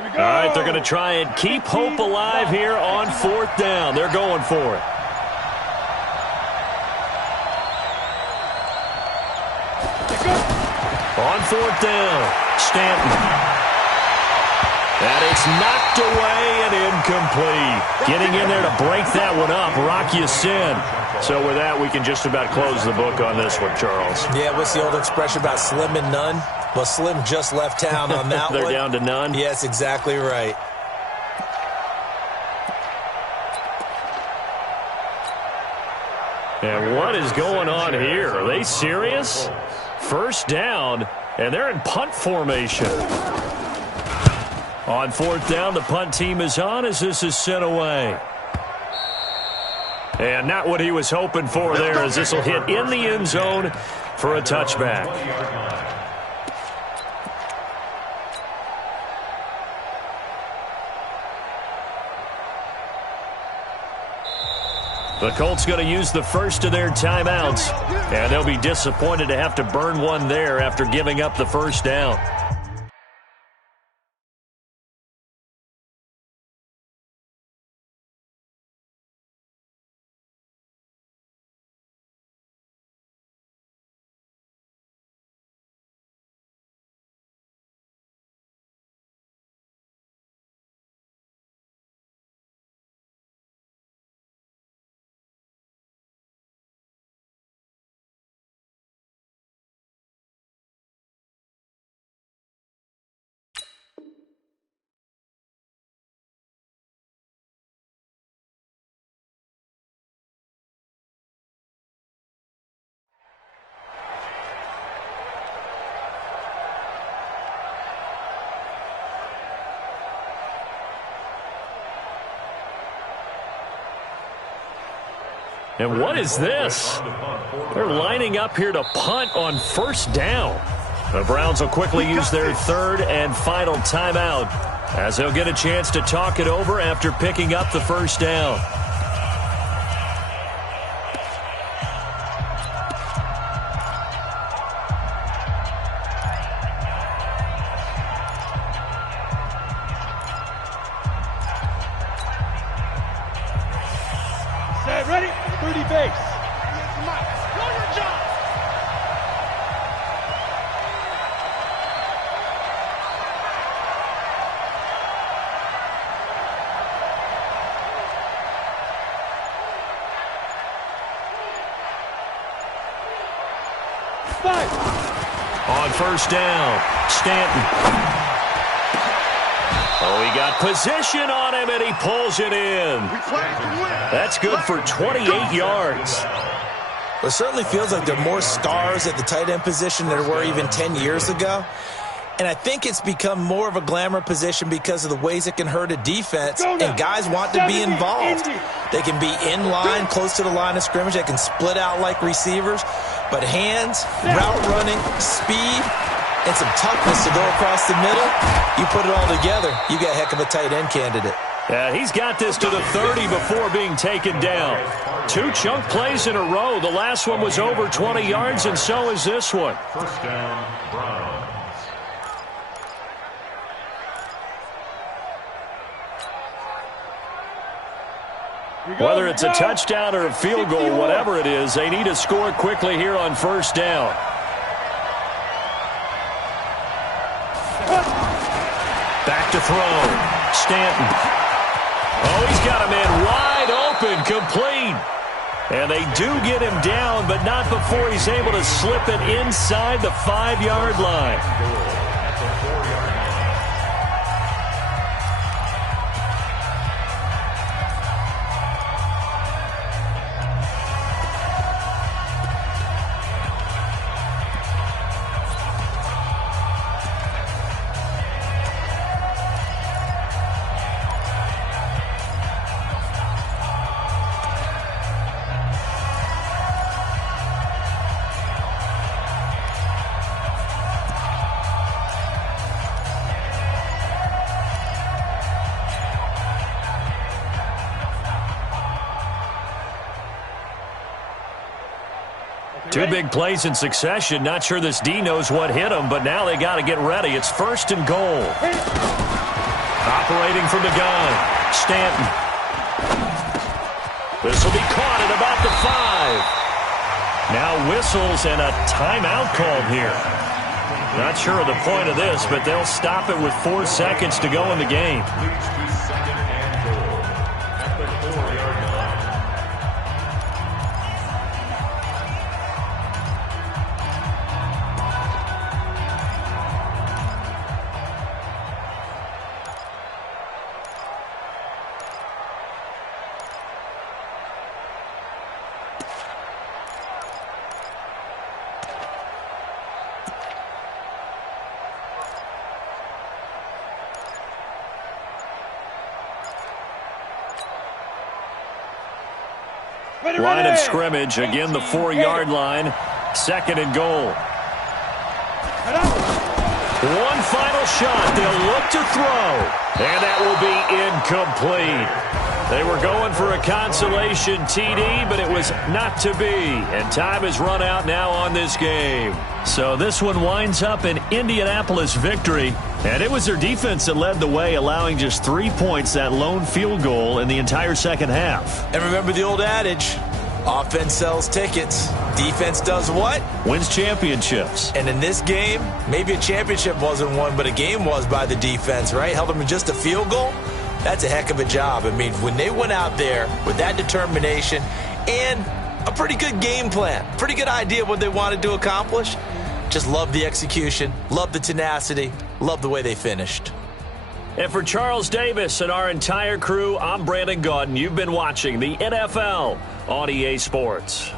All right, they're going to try and keep hope alive here on 4th down. They're going for it. On 4th down, Stanton. And it's knocked away and incomplete. Getting in there to break that one up, Rock Ya-Sin. So with that, we can just about close the book on this one, Charles. Yeah, what's the old expression about slim and none? Well, Slim just left town on that They're one. down to none? Yes, exactly right. And what is going on here? Are they serious? 1st down, and they're in punt formation. On 4th down, the punt team is on as this is sent away. And not what he was hoping for there, as this will hit in the end zone for a touchback. The Colts going to use the first of their timeouts, and they'll be disappointed to have to burn one there after giving up the 1st down. And what is this? They're lining up here to punt on 1st down. The Browns will quickly use their 3rd and final timeout as they'll get a chance to talk it over after picking up the 1st down. Set, ready? 30 base. On first down, Stanton. Oh, he got position on him, and he pulls it in. That's good for 28 yards. It certainly feels like there are more stars at the tight end position than there were even 10 years ago. And I think it's become more of a glamour position because of the ways it can hurt a defense, and guys want to be involved. They can be in line, close to the line of scrimmage. They can split out like receivers. But hands, route running, speed, and some toughness to go across the middle, you put it all together, you got a heck of a tight end candidate. Yeah, he's got this to the 30 before being taken down. 2 chunk plays in a row. The last one was over 20 yards, and so is this one. First down, Browns. Whether it's a touchdown or a field goal, whatever it is, they need to score quickly here on first down. Back to throw. Stanton. Oh, he's got a man wide open, complete. And they do get him down, but not before he's able to slip it inside the 5-yard line. Two big plays in succession. Not sure this D knows what hit him, but now they got to get ready. It's first and goal. Operating from the gun, Stanton. This will be caught at about the 5. Now whistles and a timeout called here. Not sure of the point of this, but they'll stop it with 4 seconds to go in the game. Leads to second and goal at the 4-yard line. Line of scrimmage, again the 4-yard line, second and goal. One final shot, they'll look to throw, and that will be incomplete. They were going for a consolation TD, but it was not to be, and time has run out now on this game. So this one winds up an Indianapolis victory, and it was their defense that led the way, allowing just 3 points, that lone field goal in the entire second half. And remember the old adage, offense sells tickets. Defense does what? Wins championships. And in this game, maybe a championship wasn't won, but a game was by the defense, right? Held them to just a field goal. That's a heck of a job. I mean, when they went out there with that determination and a pretty good game plan, pretty good idea of what they wanted to accomplish, just love the execution, love the tenacity, love the way they finished. And for Charles Davis and our entire crew, I'm Brandon Gaudin. You've been watching the NFL on EA Sports.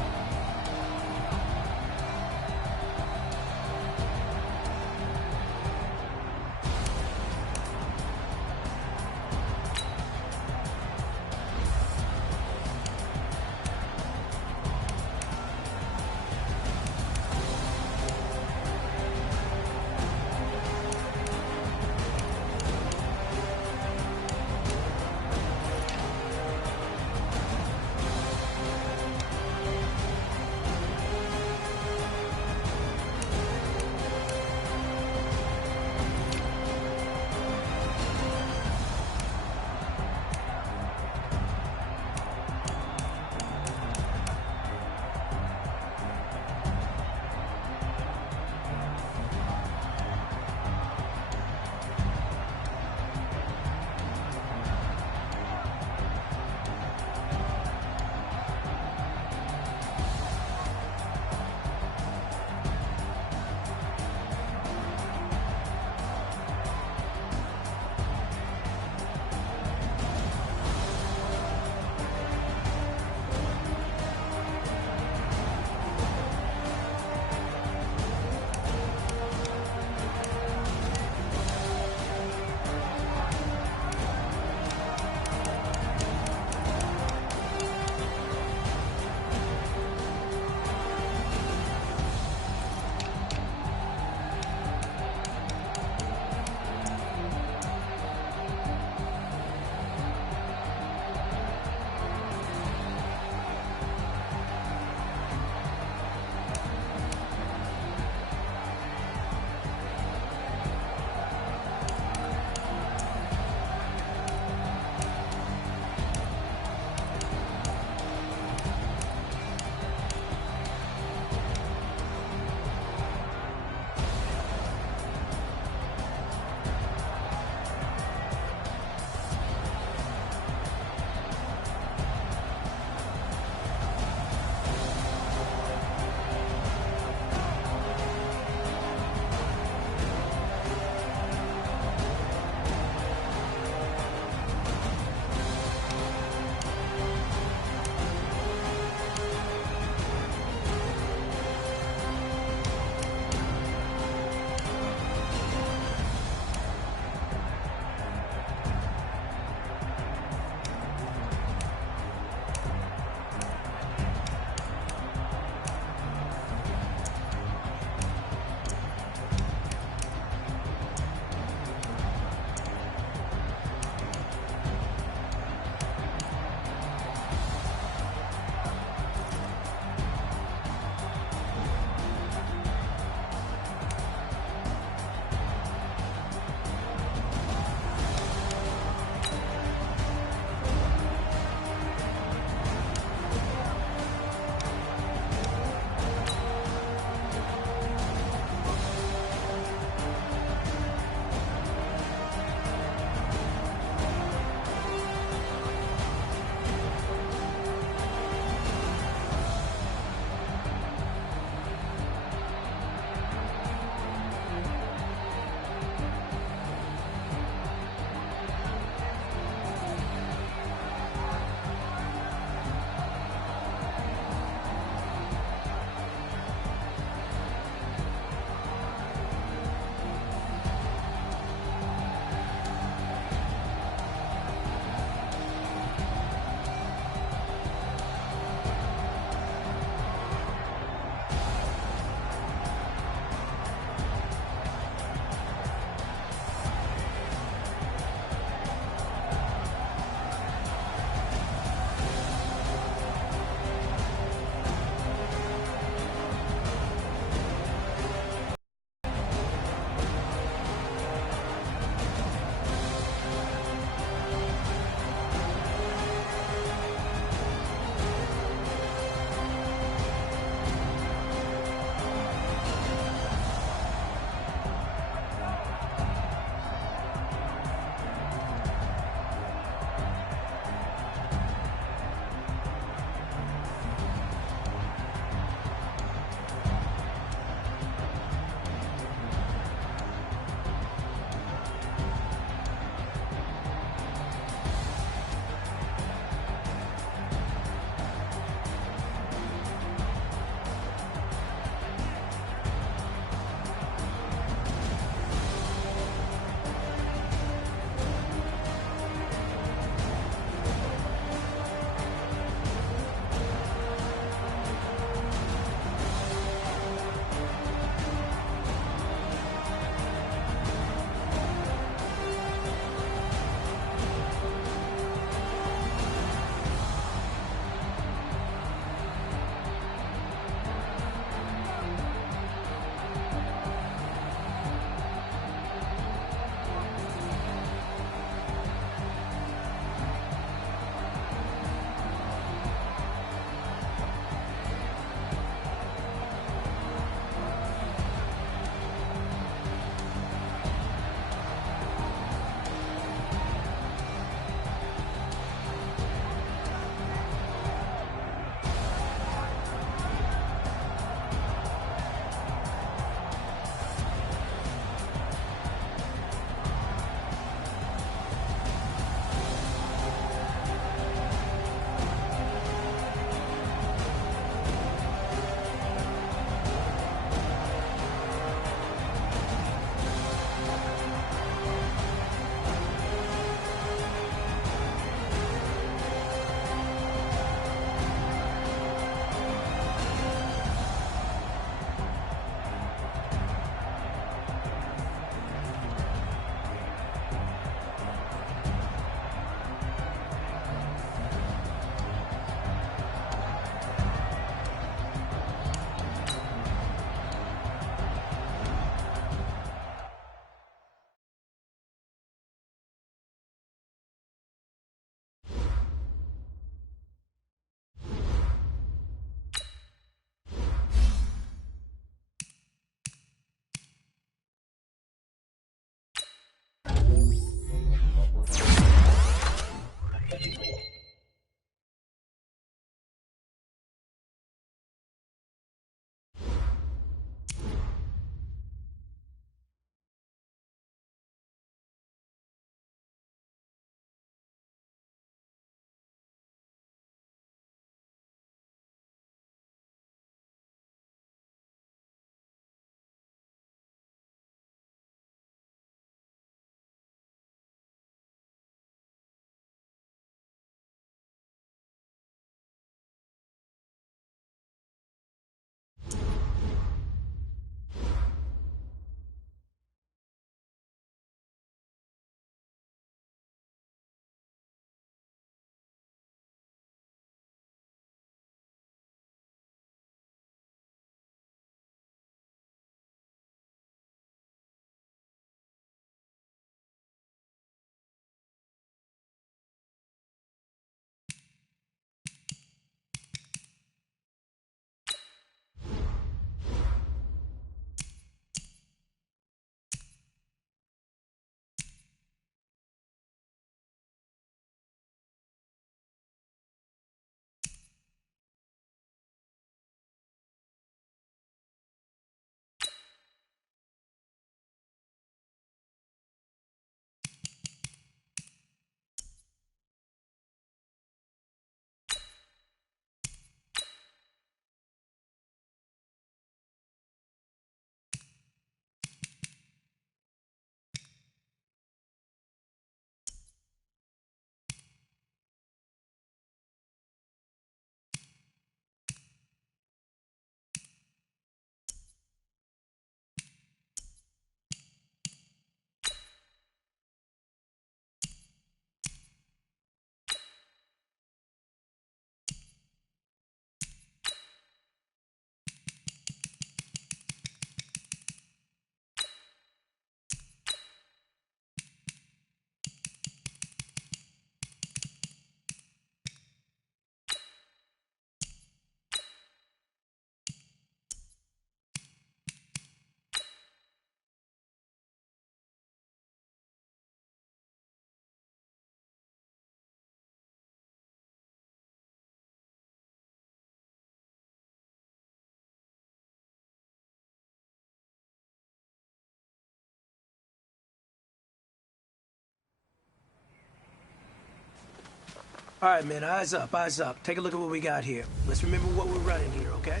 All right, man, eyes up, eyes up. Take a look at what we got here. Let's remember what we're running here, okay?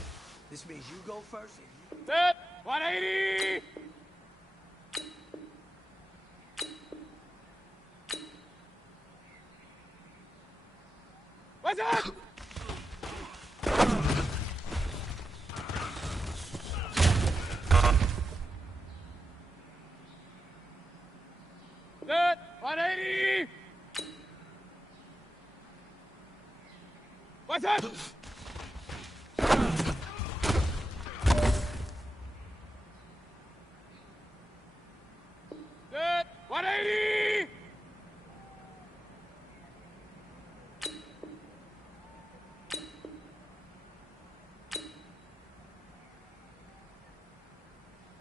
This means you go first. Set. 180. What's up? Set. 180. What's up? Set. 180.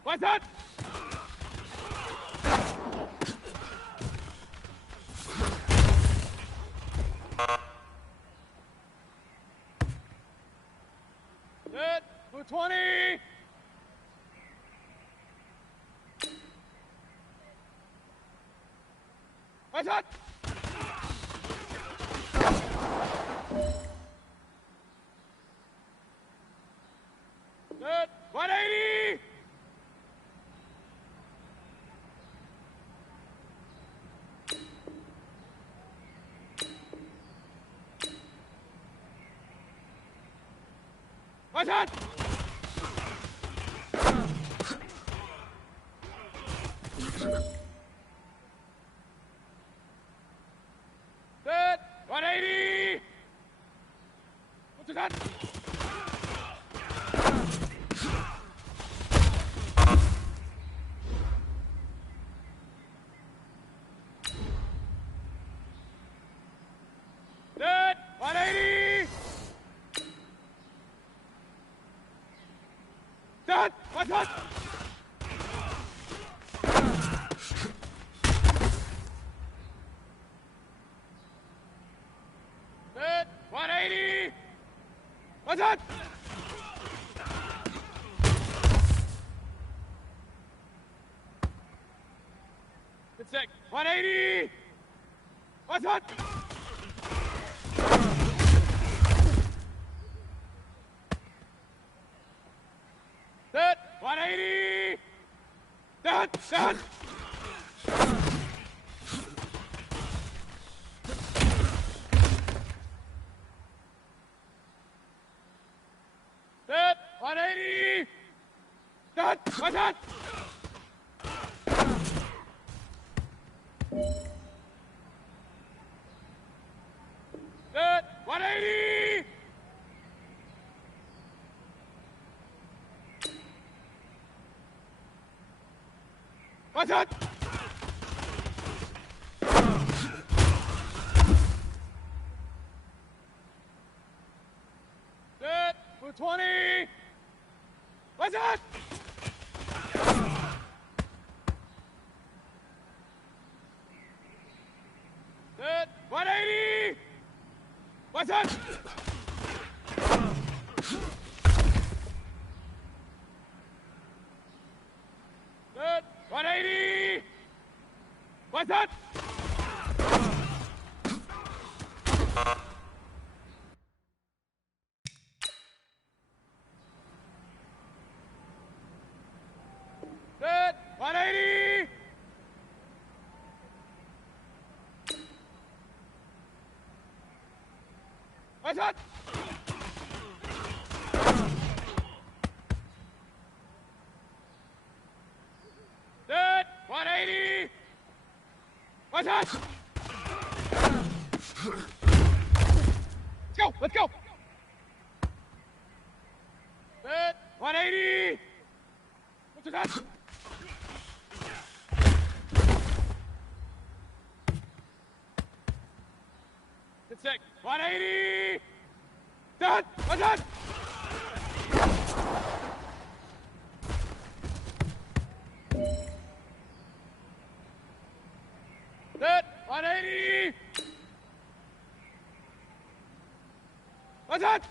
What's up? Set. 220. What's up? Set. 180. What's up? Set. 180. What's that? Set. 180. Set. What's that? Set. 180. What's that? Good sec. 180. What's that? Set. 180. Set. Set. Set. 180. Set. What's that? Set. 180. What's that? Set. 220. What's that? Set. 180. What's that? Set. 180. What's that? Set. 180. What's that? Set. 180. What's that? Let's go. Let's go. Set. 180. What's that? Good sec. 180. Set. What's that? Set. 180. What's that?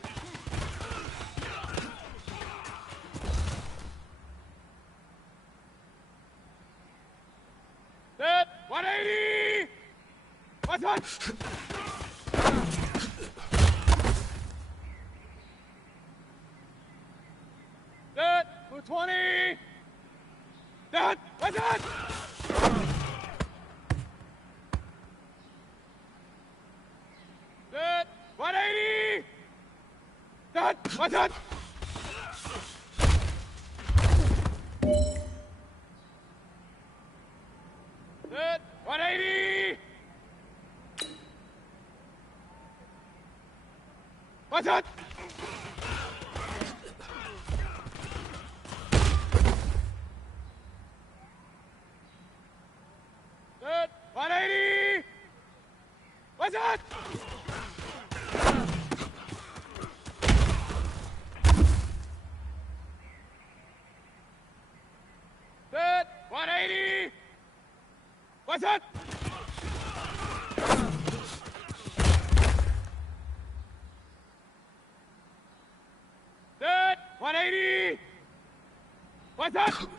Set. 180. What's that? Set. 220. Set. What's that? Set. 180. Set. What's that? Set. 180. What's that? Set. 180. What's that? Set. 180. What's that? Set. 180. What's that?